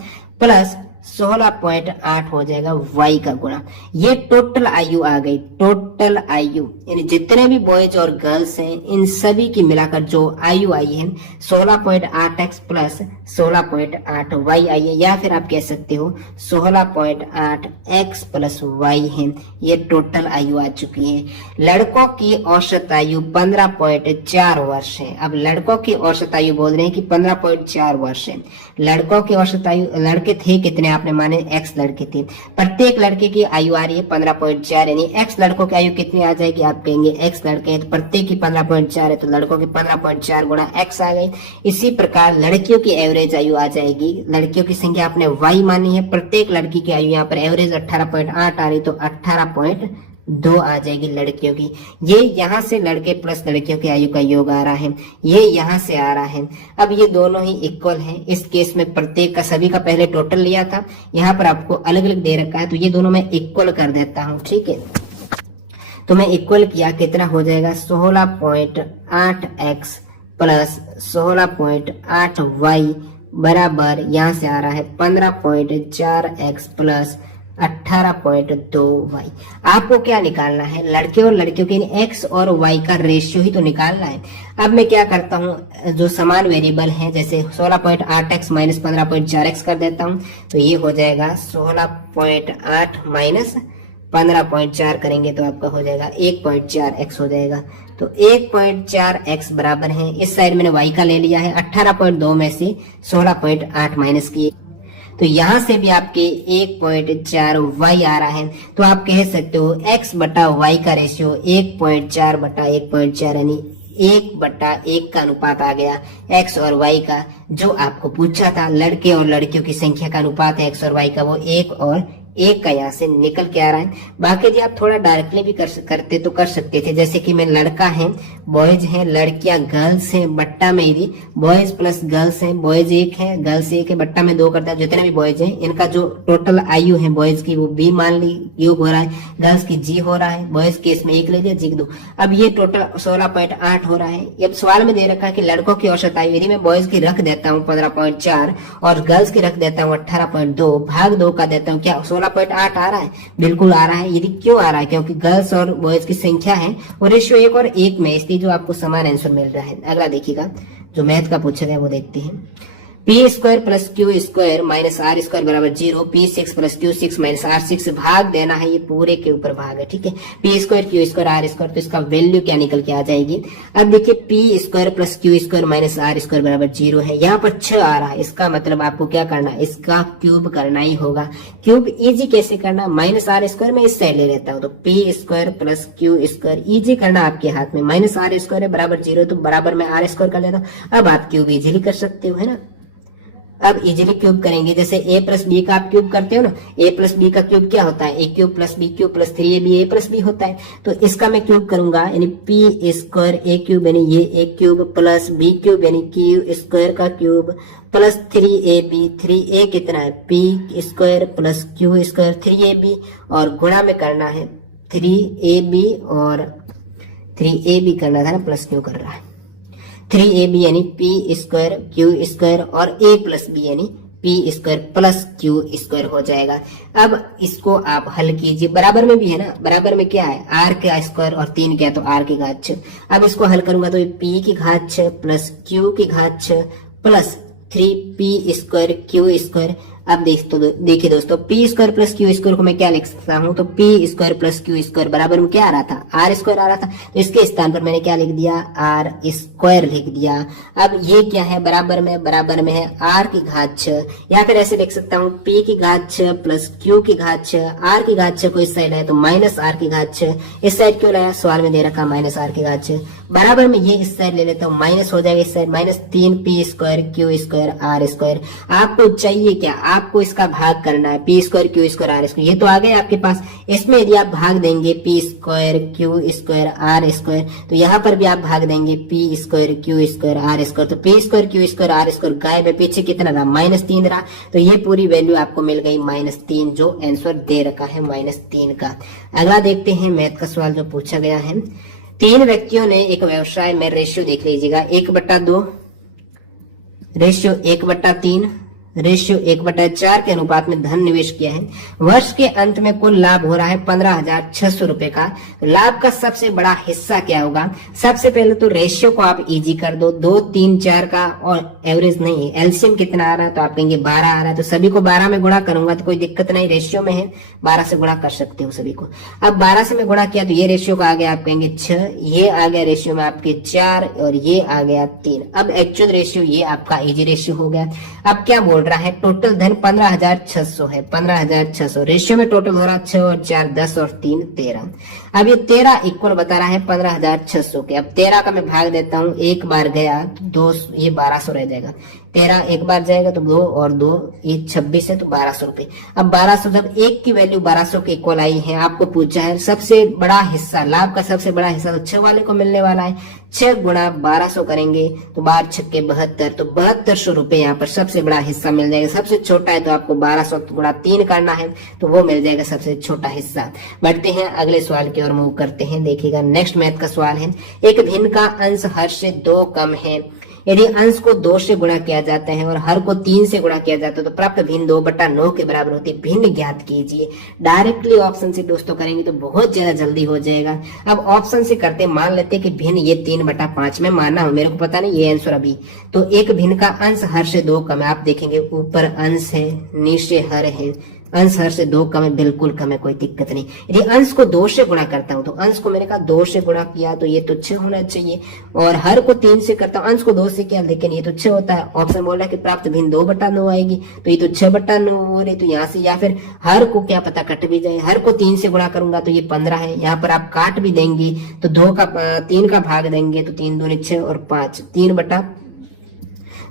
प्लस 16.8 हो जाएगा y का गुणा। ये टोटल आयु आ गई, टोटल आयु यानी जितने भी बॉयज और गर्ल्स हैं इन सभी की मिलाकर जो आयु आई है 16.8x प्लस 16.8y आई है, या फिर आप कह सकते हो 16.8x प्लस y है। ये टोटल आयु आ चुकी है। लड़कों की औसत आयु 15.4 वर्ष है। अब लड़कों की औसत आयु बोल रहे हैं कि 15.4 वर्ष है। लड़कों की औसत आयु, लड़के थे कितने आपने माने x लड़के थे, प्रत्येक लड़के की आयु आ रही है 15.4, यानी x लड़कों की आयु कितनी आ जाएगी, आप कहेंगे x लड़के हैं तो प्रत्येक की 15.4 है तो लड़कों की 15.4 गुणा x आ गई। इसी प्रकार लड़कियों की एवरेज आयु आ जाएगी। लड़कियों की संख्या आपने y मानी है, प्रत्येक लड़की की आयु यहाँ पर एवरेज 18.8 आ रही तो 18.2 आ जाएगी लड़कियों की। ये यहाँ से लड़के प्लस लड़कियों की आयु का योग आ रहा है, ये यहाँ से आ रहा है। अब ये दोनों ही इक्वल हैं। इस केस में प्रत्येक का सभी का पहले टोटल लिया था, यहाँ पर आपको अलग अलग दे रखा है तो ये दोनों मैं इक्वल कर देता हूँ, ठीक है। तो मैं इक्वल किया, कितना हो जाएगा 16.8x प्लस 16.8y बराबर यहाँ से आ रहा है 15.4x प्लस 18.2y। आपको क्या निकालना है, लड़के और लड़कियों के x और y का रेशियो ही तो निकालना है। अब मैं क्या करता हूँ, जो समान वेरिएबल हैं जैसे 16.8x माइनस 15.4x कर देता हूँ तो ये हो जाएगा 16.8 माइनस 15.4 करेंगे तो आपका हो जाएगा 1.4x हो जाएगा। तो 1.4x बराबर है, इस साइड मैंने y का ले लिया है 18.2 में से 16.8 माइनस किए तो यहाँ से भी आपके 1.4y आ रहा है। तो आप कह सकते हो x बटा y का रेशियो 1.4 बटा 1.4 यानी 1/1 का अनुपात आ गया x और y का। जो आपको पूछा था लड़के और लड़कियों की संख्या का अनुपात है x और y का, वो 1 और 1 का यहाँ से निकल के आ रहा है। बाकी यदि आप थोड़ा डायरेक्टली भी करते तो कर सकते थे, जैसे कि मैं लड़का है, बॉयज हैं, लड़कियां गर्ल्स हैं, बट्टा में यदि बॉयज प्लस गर्ल्स हैं, बॉयज 1 है गर्ल्स 1 है, बट्टा में 2 करता है। जितने भी बॉयज हैं इनका जो टोटल आयु है बॉयज की वो b मान ली, योग हो रहा है, गर्ल्स की g हो रहा है, बॉयज केस में 1 ले लिया, g 2। अब ये टोटल 16.8 हो रहा है। अब सवाल में दे रखा है कि लड़कों की औसत आयु, यदि मैं बॉयज की रख देता हूँ 15.4 और गर्ल्स की रख देता हूँ 18.2 भाग 2 का देता हूँ, क्या 16.8 आ रहा है? बिल्कुल आ रहा है। यदि क्यों आ रहा है, क्योंकि गर्ल्स और बॉयज की संख्या है और रेशियो 1 और 1 में, इसलिए जो आपको समान आंसर मिल रहा है। अगला देखिएगा जो मैथ का पूछा गया वो देखते हैं। P square plus q square minus r square बराबर 0, P6 plus Q6 minus R6 भाग देना है, ये पूरे के ऊपर भाग है, ठीक है। P square q square r square, तो इसका वैल्यू क्या निकल के आ जाएगी। अब देखिए p square plus q square minus r square बराबर 0 है, यहाँ पर 6 आ रहा है, इसका मतलब आपको क्या करना है, इसका क्यूब करना ही होगा। क्यूब इजी कैसे करना, माइनस आर स्क्वायर में इस साइड ले लेता हूँ तो P square plus q square easy करना आपके हाथ में, माइनस आर स्क्वायर है बराबर 0 तो बराबर में आर स्क्वायर कर लेता हूँ। अब आप क्यूब इजीली कर सकते हो, है ना। अब इजीली क्यूब करेंगे, जैसे a प्लस बी का आप क्यूब करते हो ना, a प्लस बी का क्यूब क्या होता है, a cube plus b cube plus 3ab a plus b होता है। तो इसका मैं क्यूब करूंगा यानी p स्क्वायर a क्यूब यानी ये a cube plus b cube यानी q स्क्वायर का क्यूब प्लस 3ab, 3a कितना है p square plus q square 3ab और गुणा में करना है 3ab और 3ab करना था ना, प्लस क्यों कर रहा है 3ab यानी p स्क्वायर क्यू स्क्वायर और a प्लस b यानी p square plus q square हो जाएगा। अब इसको आप हल कीजिए, बराबर में भी है ना, बराबर में क्या है r का स्क्वायर और 3 क्या तो r की घात 6। अब इसको हल करूंगा तो ये p की घात 6 प्लस q की घात 6 plus 3p square q square. अब देखिए दोस्तों p square plus q square को मैं क्या लिख सकता हूँ, तो p square plus q square बराबर में क्या आ रहा था, r स्क्वायर आ रहा था, तो इसके स्थान पर मैंने क्या लिख दिया, r स्क्वायर लिख दिया। अब ये क्या है, बराबर में है r की घात 6, या फिर ऐसे लिख सकता हूँ p की घात 6 प्लस q की घात 6, r की घात 6 को इस साइड है तो माइनस r की घात 6, इस साइड क्यों लाया, सवाल में दे रखा माइनस r की घात 6, बराबर में ये इस साइड ले लेता हूँ, माइनस हो जाएगा इस side, minus 3p square q square r square. आपको चाहिए क्या, आपको इसका भाग करना है, p square q square r square, ये तो आ गए आपके पास। इसमें यदि आप भाग देंगे p square q square r square तो यहाँ पर भी आप भाग देंगे p square q square r square, तो p square q square r square गायब है, पीछे कितना रहा -3 रहा, तो ये पूरी वैल्यू आपको मिल गई -3, जो आंसर दे रखा है -3 का। अगला देखते हैं मैथ का सवाल जो पूछा गया है। 3 व्यक्तियों ने एक व्यवसाय में, रेशियो देख लीजिएगा 1/2, रेशियो 1/3, रेशियो 1/4 के अनुपात में धन निवेश किया है। वर्ष के अंत में कुल लाभ हो रहा है 15,600 रुपए का। लाभ का सबसे बड़ा हिस्सा क्या होगा? सबसे पहले तो रेशियो को आप इजी कर दो, 2, 3, 4 का, और एवरेज नहीं, एलसीएम कितना आ रहा है तो आप कहेंगे 12 आ रहा है, तो सभी को 12 में गुणा करूंगा तो कोई दिक्कत नहीं, रेशियो में है 12 से गुणा कर सकते हो सभी को। अब 12 से मैं गुणा किया तो ये रेशियो का आ गया, आप कहेंगे 6, ये आ गया रेशियो में आपके 4, और ये आ गया 3। अब एक्चुअल रेशियो ये आपका इजी रेशियो हो गया। अब क्या बोल रहा है? टोटल धन 15,600 है, 15,600 रेशियो में टोटल हो रहा 6 और 4 10 और 3 13। अब ये 13 इक्वल बता रहा है 15,600 के। अब 13 का मैं भाग देता हूं, एक बार गया तो 2, ये 1200 रह जाएगा। 13 एक बार जाएगा तो 2 और 2, ये 26 है तो 1200 रुपए। अब 1200 जब एक की वैल्यू 1200 के इक्वल आई है, आपको पूछा है सबसे बड़ा हिस्सा, लाभ का सबसे बड़ा हिस्सा तो 6 वाले को मिलने वाला है। 6 गुणा 1200 करेंगे तो 12 छक्के 72, तो 7200 रुपए यहाँ पर सबसे बड़ा हिस्सा मिल जाएगा। सबसे छोटा है तो आपको 1200 गुणा 3 करना है, तो वो मिल जाएगा सबसे छोटा हिस्सा। बढ़ते हैं अगले सवाल की ओर मूव करते हैं। देखिएगा नेक्स्ट मैथ का सवाल है, एक भिन्न का अंश हर से 2 कम है। यदि अंश को 2 से गुणा किया जाता है और हर को 3 से गुणा किया जाता है तो प्राप्त भिन्न 2/9 के बराबर होती है। भिन्न ज्ञात कीजिए। डायरेक्टली ऑप्शन से दोस्तों करेंगे तो बहुत ज्यादा जल्दी हो जाएगा। अब ऑप्शन से करते मान लेते हैं कि भिन्न ये 3/5 में माना हो, मेरे को पता नहीं ये आंसर अभी। तो एक भिन्न का अंश हर से 2 कम है। आप देखेंगे ऊपर अंश है, नीचे हर है, अंश हर से 2 कम है, बिल्कुल कम है, कोई दिक्कत नहीं। यदि अंश को 2 से गुणा करता हूं तो अंश को मैंने कहा 2 से गुणा किया तो ये तो 6 होना चाहिए, और हर को 3 से करता हूं, अंश को 2 से किया लेकिन ये तो 6 होता है। ऑप्शन बोल रहा है कि प्राप्त भिन्न 2/9 आएगी, तो ये तो 6/9 हो रही, तो यहाँ से, या फिर हर को क्या पता कट भी जाए, हर को 3 से गुणा करूंगा तो ये 15 है। यहाँ पर आप काट भी देंगे तो 3 का भाग देंगे तो 3 दूनी 6 और 5,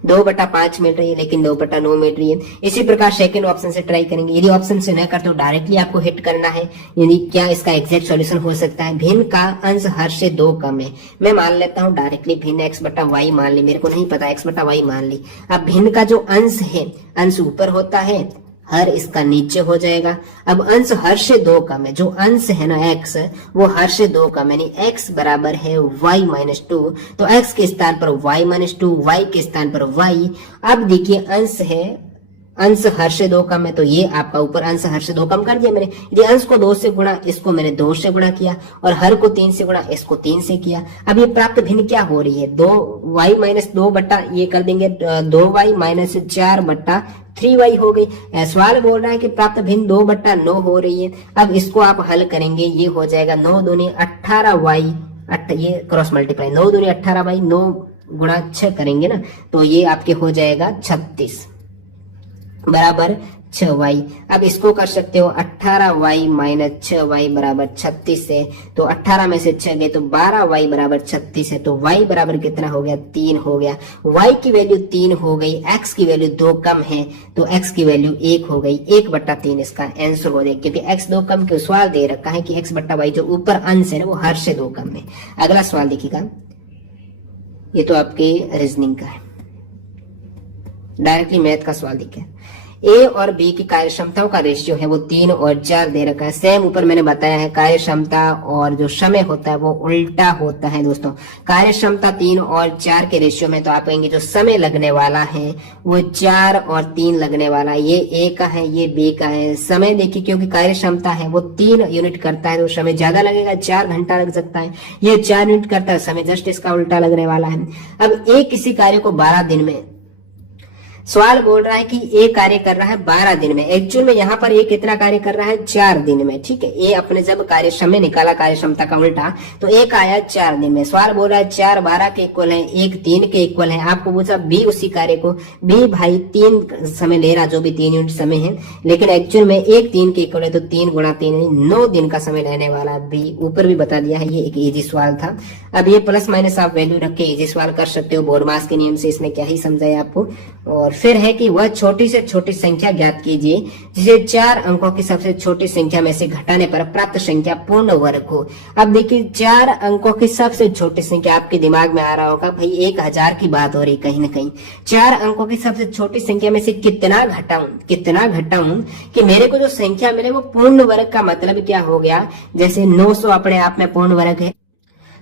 2/5 मिल रही है, लेकिन 2/9 मिल रही है। इसी प्रकार सेकंड ऑप्शन से ट्राई करेंगे। यदि ऑप्शन से न करते तो डायरेक्टली आपको हिट करना है, यानी क्या इसका एग्जैक्ट सॉल्यूशन हो सकता है। भिन्न का अंश हर से 2 कम है। मैं मान लेता हूं डायरेक्टली भिन्न x/y मान ली, मेरे को नहीं पता, x/y मान ली। अब भिन्न का जो अंश है, अंश ऊपर होता है, हर इसका नीचे हो जाएगा। अब अंश हर से 2 कम है, जो अंश है ना x, वो हर से 2 कम, यानी x बराबर है y-2, तो x के स्थान पर y-2, y के स्थान पर y। अब देखिए अंश है, अंश हर से 2 कम है, तो ये आपका ऊपर अंश हर से 2 कम कर दिया मैंने। यदि अंश को 2 से गुणा, इसको मैंने 2 से गुणा किया, और हर को 3 से गुणा, इसको 3 से किया। अब ये प्राप्त भिन्न क्या हो रही है? 2y-2 बट्टा, ये कर देंगे 2y-4/3y हो गई। सवाल बोल रहा है कि प्राप्त भिन्न 2/9 हो रही है। अब इसको आप हल करेंगे, ये हो जाएगा 9 दूनी 18y, ये क्रॉस मल्टीप्लाई, 9 दूनी 18y, 9 गुणा 6 करेंगे ना, तो ये आपके हो जाएगा 36 बराबर 6y। अब इसको कर सकते हो 18y माइनस 6y बराबर 36 है, तो 18 में से 6 गए तो 12y बराबर 36 है, तो y बराबर कितना हो गया? 3 हो गया। y की वैल्यू 3 हो गई, x की वैल्यू 2 कम है, तो x की वैल्यू 1 हो गई। 1/3 इसका आंसर हो जाएगा, क्योंकि x 2 कम के सवाल दे रखा है कि x/y जो ऊपर अंश है ना वो हर से 2 कम है। अगला सवाल देखिएगा, ये तो आपके रीजनिंग का है, डायरेक्टली मैथ का सवाल देखिए। ए और बी की कार्य क्षमताओं का रेशियो है वो 3 और 4 दे रखा है। सेम ऊपर मैंने बताया है, कार्य क्षमता और जो समय होता है वो उल्टा होता है दोस्तों। कार्य क्षमता 3 और 4 के रेशियो में, तो आप कहेंगे जो समय लगने वाला है वो 4 और 3 लगने वाला है। ये ए का है, ये बी का है। समय देखिए, क्योंकि कार्य क्षमता है वो 3 यूनिट करता है तो समय ज्यादा लगेगा, 4 घंटा लग सकता है। ये 4 यूनिट करता है, समय जस्ट इसका उल्टा लगने वाला है। अब ए किसी कार्य को 12 दिन में, सवाल बोल रहा है कि ए कार्य कर रहा है 12 दिन में, एक्चुअल में यहाँ पर ए कितना कार्य कर रहा है? 4 दिन में। ठीक है, ए अपने जब कार्य समय निकाला कार्य क्षमता का उल्टा, तो ए का आया 4 दिन में। सवाल बोल रहा है 4 12 के इक्वल है, 1 3 के इक्वल है। आपको पूछा बी उसी कार्य को, बी भाई 3 समय ले रहा, जो भी 3 यूनिट समय है, लेकिन एक्चुअल में 1 3 के इक्वल है, तो 3 गुणा 3 9 दिन का समय लेने वाला बी। ऊपर भी बता दिया है, ये एक इजी सवाल था। अब ये प्लस माइनस आप वैल्यू रख के इजी सवाल कर सकते हो, बोरमास के नियम से, इसने क्या ही समझाया आपको। और फिर है कि वह छोटी से छोटी संख्या ज्ञात कीजिए जिसे 4 अंकों की सबसे छोटी संख्या में से घटाने पर प्राप्त संख्या पूर्ण वर्ग हो। अब देखिए 4 अंकों की सबसे छोटी संख्या, आपके दिमाग में आ रहा होगा भाई 1000 की बात हो रही कहीं ना कहीं। 4 अंकों की सबसे छोटी संख्या में से कितना घटाऊं कि मेरे को जो संख्या मिले वो पूर्ण वर्ग का मतलब क्या हो गया? जैसे 900 अपने आप में पूर्ण वर्ग है,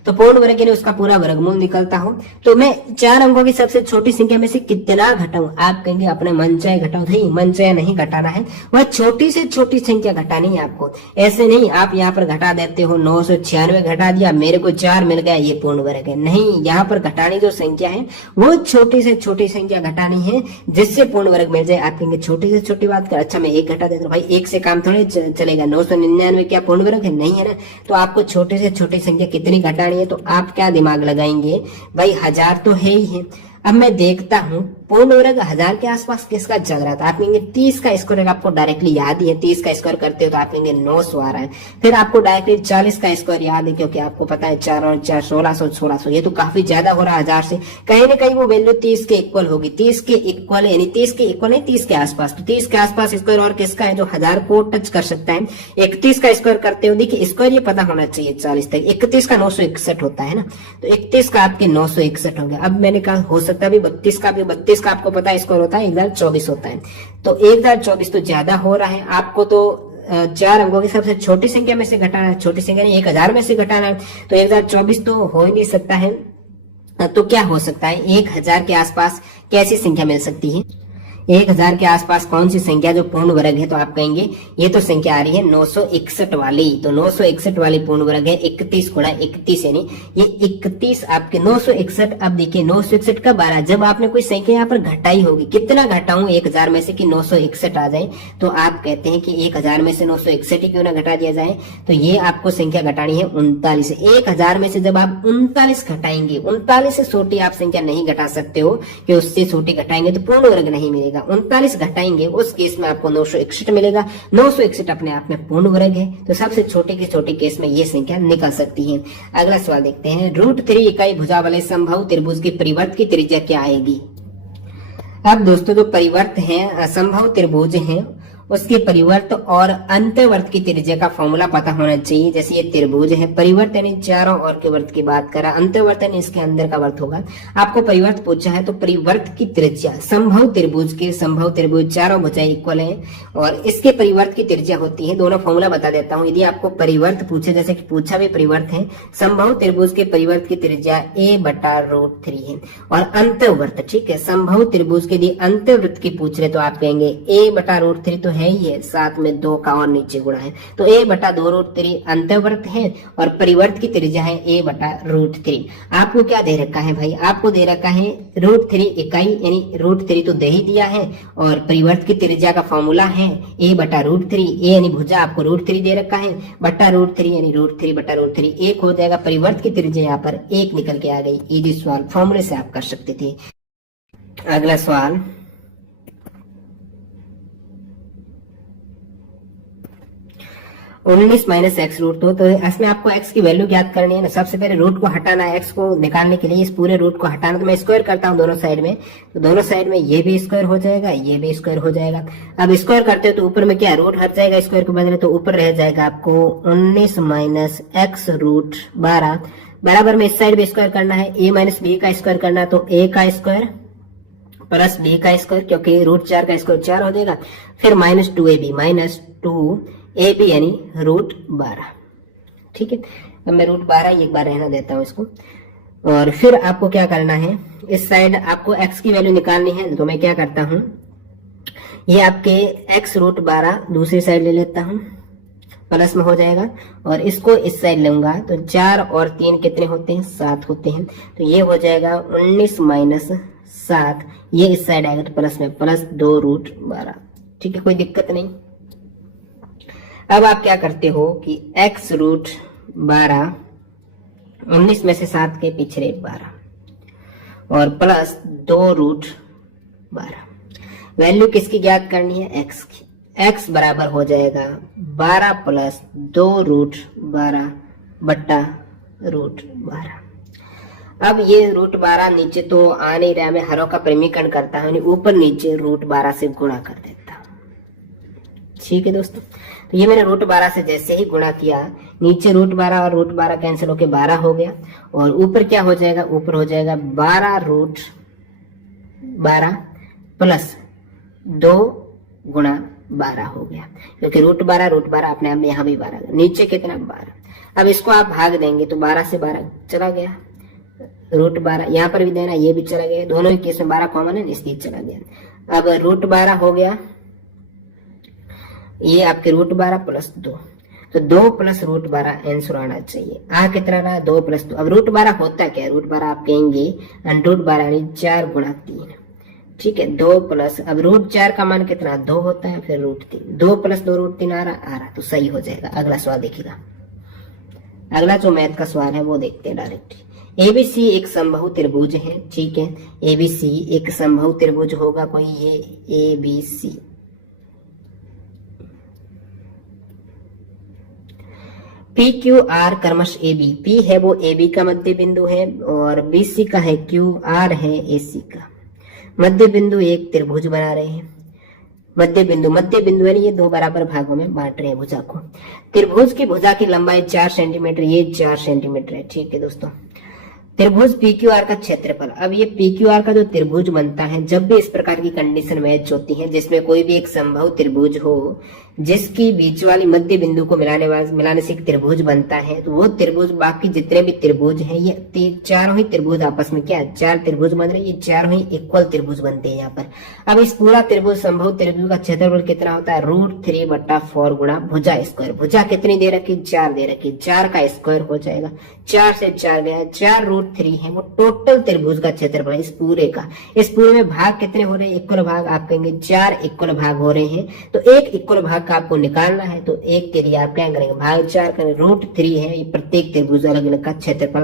तो पूर्ण वर्ग यानी उसका पूरा वर्गमूल निकलता हो, तो मैं 4 अंकों की सबसे छोटी संख्या में से कितना घटाऊं? आप कहेंगे अपने मन चाहे घटाओ, नहीं मन चाहे नहीं घटाना है, वह छोटी से छोटी संख्या घटानी है आपको। ऐसे नहीं आप यहाँ पर घटा देते हो 996 घटा दिया, मेरे को 4 मिल गया, ये पूर्ण वर्ग है। नहीं, यहाँ पर घटानी जो संख्या है वो छोटी से छोटी संख्या घटानी है जिससे पूर्ण वर्ग मिल जाए। आप कहेंगे छोटी से छोटी बात कर, अच्छा मैं 1 घटा देता हूँ। भाई 1 से काम थोड़े चलेगा, 999 क्या पूर्ण वर्ग है? नहीं है ना। तो आपको छोटी से छोटी संख्या कितनी घटानी है, तो आप क्या दिमाग लगाएंगे, भाई 1000 तो है ही है। अब मैं देखता हूँ पूर्ण वर्ग 1000 के आसपास किसका चल रहा था। आप कहेंगे 30 का स्क्वायर, आपको डायरेक्टली याद ही है, 30 का स्क्वायर करते हो तो आप कहेंगे 900 आ रहा है। फिर आपको डायरेक्टली 40 का स्क्वायर याद है, क्योंकि आपको पता है 4 और 4 1600, ये तो काफी ज्यादा हो रहा है 1000 से, कहीं ना कहीं वो वैल्यू 30 के इक्वल होगी। 30 के इक्वल यानी 30 के इक्वल नहीं, 30 के आसपास। तो 30 के आसपास स्क्वायर और किसका है जो 1000 को टच कर सकता है? 31 का स्क्वायर करते हो, देखिए स्क्वायर ये पता होना चाहिए 40 तक। 31 का 961 होता है ना, तो 31 का आपके 961 हो गया। अब मैंने कहा हो सकता है 32 का भी, 32 का आपको पता है स्क्वायर होता है 1024 होता है, तो 1024 तो ज्यादा हो रहा है। आपको तो 4 अंकों की सबसे छोटी संख्या में से घटाना है, छोटी संख्या नहीं 1000 में से घटाना है, तो 1024 तो हो ही नहीं सकता है। तो क्या हो सकता है, 1000 के आसपास कैसी संख्या मिल सकती है? 1000 के आसपास कौन सी संख्या जो पूर्ण वर्ग है? तो आप कहेंगे ये तो संख्या आ रही है 961 वाली, तो 961 वाली पूर्ण वर्ग है। 31 गुणा 31 यानी ये 31 आपके 961। अब देखिए 961 का 12, जब आपने कोई संख्या यहाँ पर घटाई होगी, कितना घटाऊं 1000 में से कि 961 आ जाए? तो आप कहते हैं कि 1000 में से 961 ही क्यों ना घटा दिया जाए। तो ये आपको संख्या घटानी है 39। 1000 में से जब आप 39 घटाएंगे, 39 से छोटी आप संख्या नहीं घटा सकते हो कि उससे छोटी घटाएंगे तो पूर्ण वर्ग नहीं मिलेगा। 39 घटाएंगे उस केस में आपको 961 मिलेगा। 961 अपने आप में पूर्ण वर्ग है, तो सबसे छोटे के छोटे केस में ये संख्या निकल सकती है। अगला सवाल देखते हैं, √3 इकाई भुजा वाले समबाहु त्रिभुज की परिवर्त की त्रिज्या क्या आएगी? अब दोस्तों जो परिवर्त है, समबाहु त्रिभुज है, उसके परिवर्त और अंतवर्त की त्रिज्या का फॉर्मूला पता होना चाहिए। जैसे ये त्रिभुज है, परिवर्त यानी चारों ओर के वर्त की बात करा, अंतवर्त यानी इसके अंदर का वर्त होगा। आपको परिवर्त पूछा है तो परिवर्त की त्रिज्या, समबाहु त्रिभुज के समबाहु त्रिभुज चारों भुजाएं इक्वल हैं और इसके परिवर्त की त्रिज्या होती है। दोनों फॉर्मूला बता देता हूँ। यदि आपको परिवर्त पूछे, जैसे कि पूछा भी परिवर्त है, समबाहु त्रिभुज के परिवर्त की त्रिज्या a/√3 है। और अंतवर्त, ठीक है, समबाहु त्रिभुज के यदि अंतवृत्त की पूछ रहे तो आप कहेंगे a/√3 तो है ही है, साथ में 2 का और नीचे गुणा है, तो a/2√3 अंतवर्त है और परिवर्त की त्रिज्या है a/√3। आपको क्या दे रखा है भाई? आपको दे रखा है √3 इकाई, यानी √3 तो दे ही दिया है और परिवर्त की त्रिज्या का फॉर्मूला है a/√3। a यानी भुजा आपको √3 दे रखा है, /√3 यानी √3/√3 1 हो जाएगा। परिवर्त की त्रिज्या यहाँ पर 1 निकल के आ गई। इजी सवाल फॉर्मूले से आप कर सकते थे। अगला सवाल, 19 - x रूट तो इसमें आपको x की वैल्यू ज्ञात करनी है ना। सबसे पहले रूट को हटाना है, x को निकालने के लिए इस पूरे रूट को हटाना। तो मैं स्क्वायर करता हूँ दोनों साइड में, तो दोनों साइड में ये भी स्क्वायर हो जाएगा, ये भी स्क्वायर हो जाएगा। अब स्क्वायर करते हो तो ऊपर में क्या रूट हट जाएगा स्क्वायर के बदले, तो ऊपर रह जाएगा आपको 19 - x रूट 12 बराबर में इस साइड भी स्क्वायर करना है, a - b का स्क्वायर करना है, तो a का स्क्वायर प्लस b का स्क्वायर, क्योंकि √4 का स्क्वायर 4 हो जाएगा, फिर -2ab -2ab यानी √12। ठीक है, अब मैं √12 एक बार रहना देता हूँ इसको। और फिर आपको क्या करना है, इस साइड आपको x की वैल्यू निकालनी है, तो मैं क्या करता हूँ, ये आपके x √12 दूसरी साइड ले लेता हूँ, प्लस में हो जाएगा, और इसको इस साइड लूंगा तो 4 और 3 कितने होते हैं, 7 होते हैं, तो ये हो जाएगा 19 - 7, ये इस साइड आएगा तो प्लस में +2√12। ठीक है, कोई दिक्कत नहीं। अब आप क्या करते हो कि x √12 19 में से 7 के पिछड़े 12 और प्लस 2√12, वैल्यू किसकी ज्ञात करनी है, x की। x बराबर हो जाएगा 12 + 2√12 बट्टा √12। अब ये √12 नीचे तो आ नहीं रहा, मैं हरों का परिमीकरण करता हूँ, ऊपर नीचे √12 से गुणा कर देता हूँ। ठीक है दोस्तों, तो ये मैंने √12 से जैसे ही गुणा किया, नीचे √12 और √12 कैंसिल होके 12 हो गया, और ऊपर क्या हो जाएगा, ऊपर हो जाएगा 12 √12 प्लस 2 गुणा 12 हो गया, क्योंकि रूट 12 अपने आप में यहाँ भी 12, नीचे कितना 12। अब इसको आप भाग देंगे तो 12 से 12 चला गया, रूट 12 यहाँ पर भी देना, ये भी चला गया, दोनों ही केस में 12 कॉमन है इसलिए चला गया। अब रूट 12 हो गया, ये आपके रूट 12 प्लस 2, तो 2 प्लस रूट 12 आंसर आना चाहिए। आ कितना रहा 2 प्लस 2। अब रूट 12 होता क्या है, रूट 12 आप कहेंगे अंडरूट 12 यानी 4 गुणा 3, ठीक है। 2 प्लस, अब रूट 4 का मान कितना 2 होता है, फिर रूट 3, 2 प्लस 2 रूट 3 आ रहा, तो सही हो जाएगा। अगला सवाल देखिएगा, अगला जो मैथ का सवाल है वो देखते हैं डायरेक्ट। एबीसी एक समबाहु त्रिभुज है, ठीक है। एबीसी एक समबाहु त्रिभुज होगा कोई, ये एबीसी पी क्यू आर क्रमश ए बी, पी है वो ए बी का मध्य बिंदु है और बी सी का है क्यू, आर है ए सी का मध्य बिंदु, एक त्रिभुज बना रहे हैं। मध्य बिंदु यानी ये 2 बराबर भागों में बांट रहे हैं भुजा को। त्रिभुज की भुजा की लंबाई 4 सेंटीमीटर, ये 4 सेंटीमीटर है, ठीक है दोस्तों। त्रिभुज पी क्यू आर का क्षेत्रफल, अब ये पी क्यू आर का जो त्रिभुज बनता है, जब भी इस प्रकार की कंडीशन मैच होती है जिसमें कोई भी एक समबाहु त्रिभुज हो जिसकी बीच वाली मध्य बिंदु को मिलाने से एक त्रिभुज बनता है, तो वो त्रिभुज बाकी जितने भी त्रिभुज हैं, ये चारों ही त्रिभुज आपस में क्या 4 त्रिभुज बन रहे हैं, ये चारों ही इक्वल त्रिभुज बनते हैं यहाँ पर। अब इस पूरा त्रिभुज समबाहु त्रिभुज का क्षेत्रफल कितना होता है, √3/4 गुणा भुजा स्क्वायर। भुजा कितनी दे रखी, 4 दे रखी, 4 का स्क्वायर हो जाएगा, 4 से 4 गया, 4√3 है वो टोटल त्रिभुज का क्षेत्रफल है इस पूरे का। इस पूरे में भाग कितने हो रहे हैं, इक्वल भाग आप कहेंगे 4 इक्वल भाग हो रहे हैं, तो एक इक्वल भाग का आपको निकालना है, तो एक के लिए आप क्या करेंगे भाग 4 करेंगे, √3 है ये प्रत्येक त्रिभुज अलग अलग का क्षेत्रफल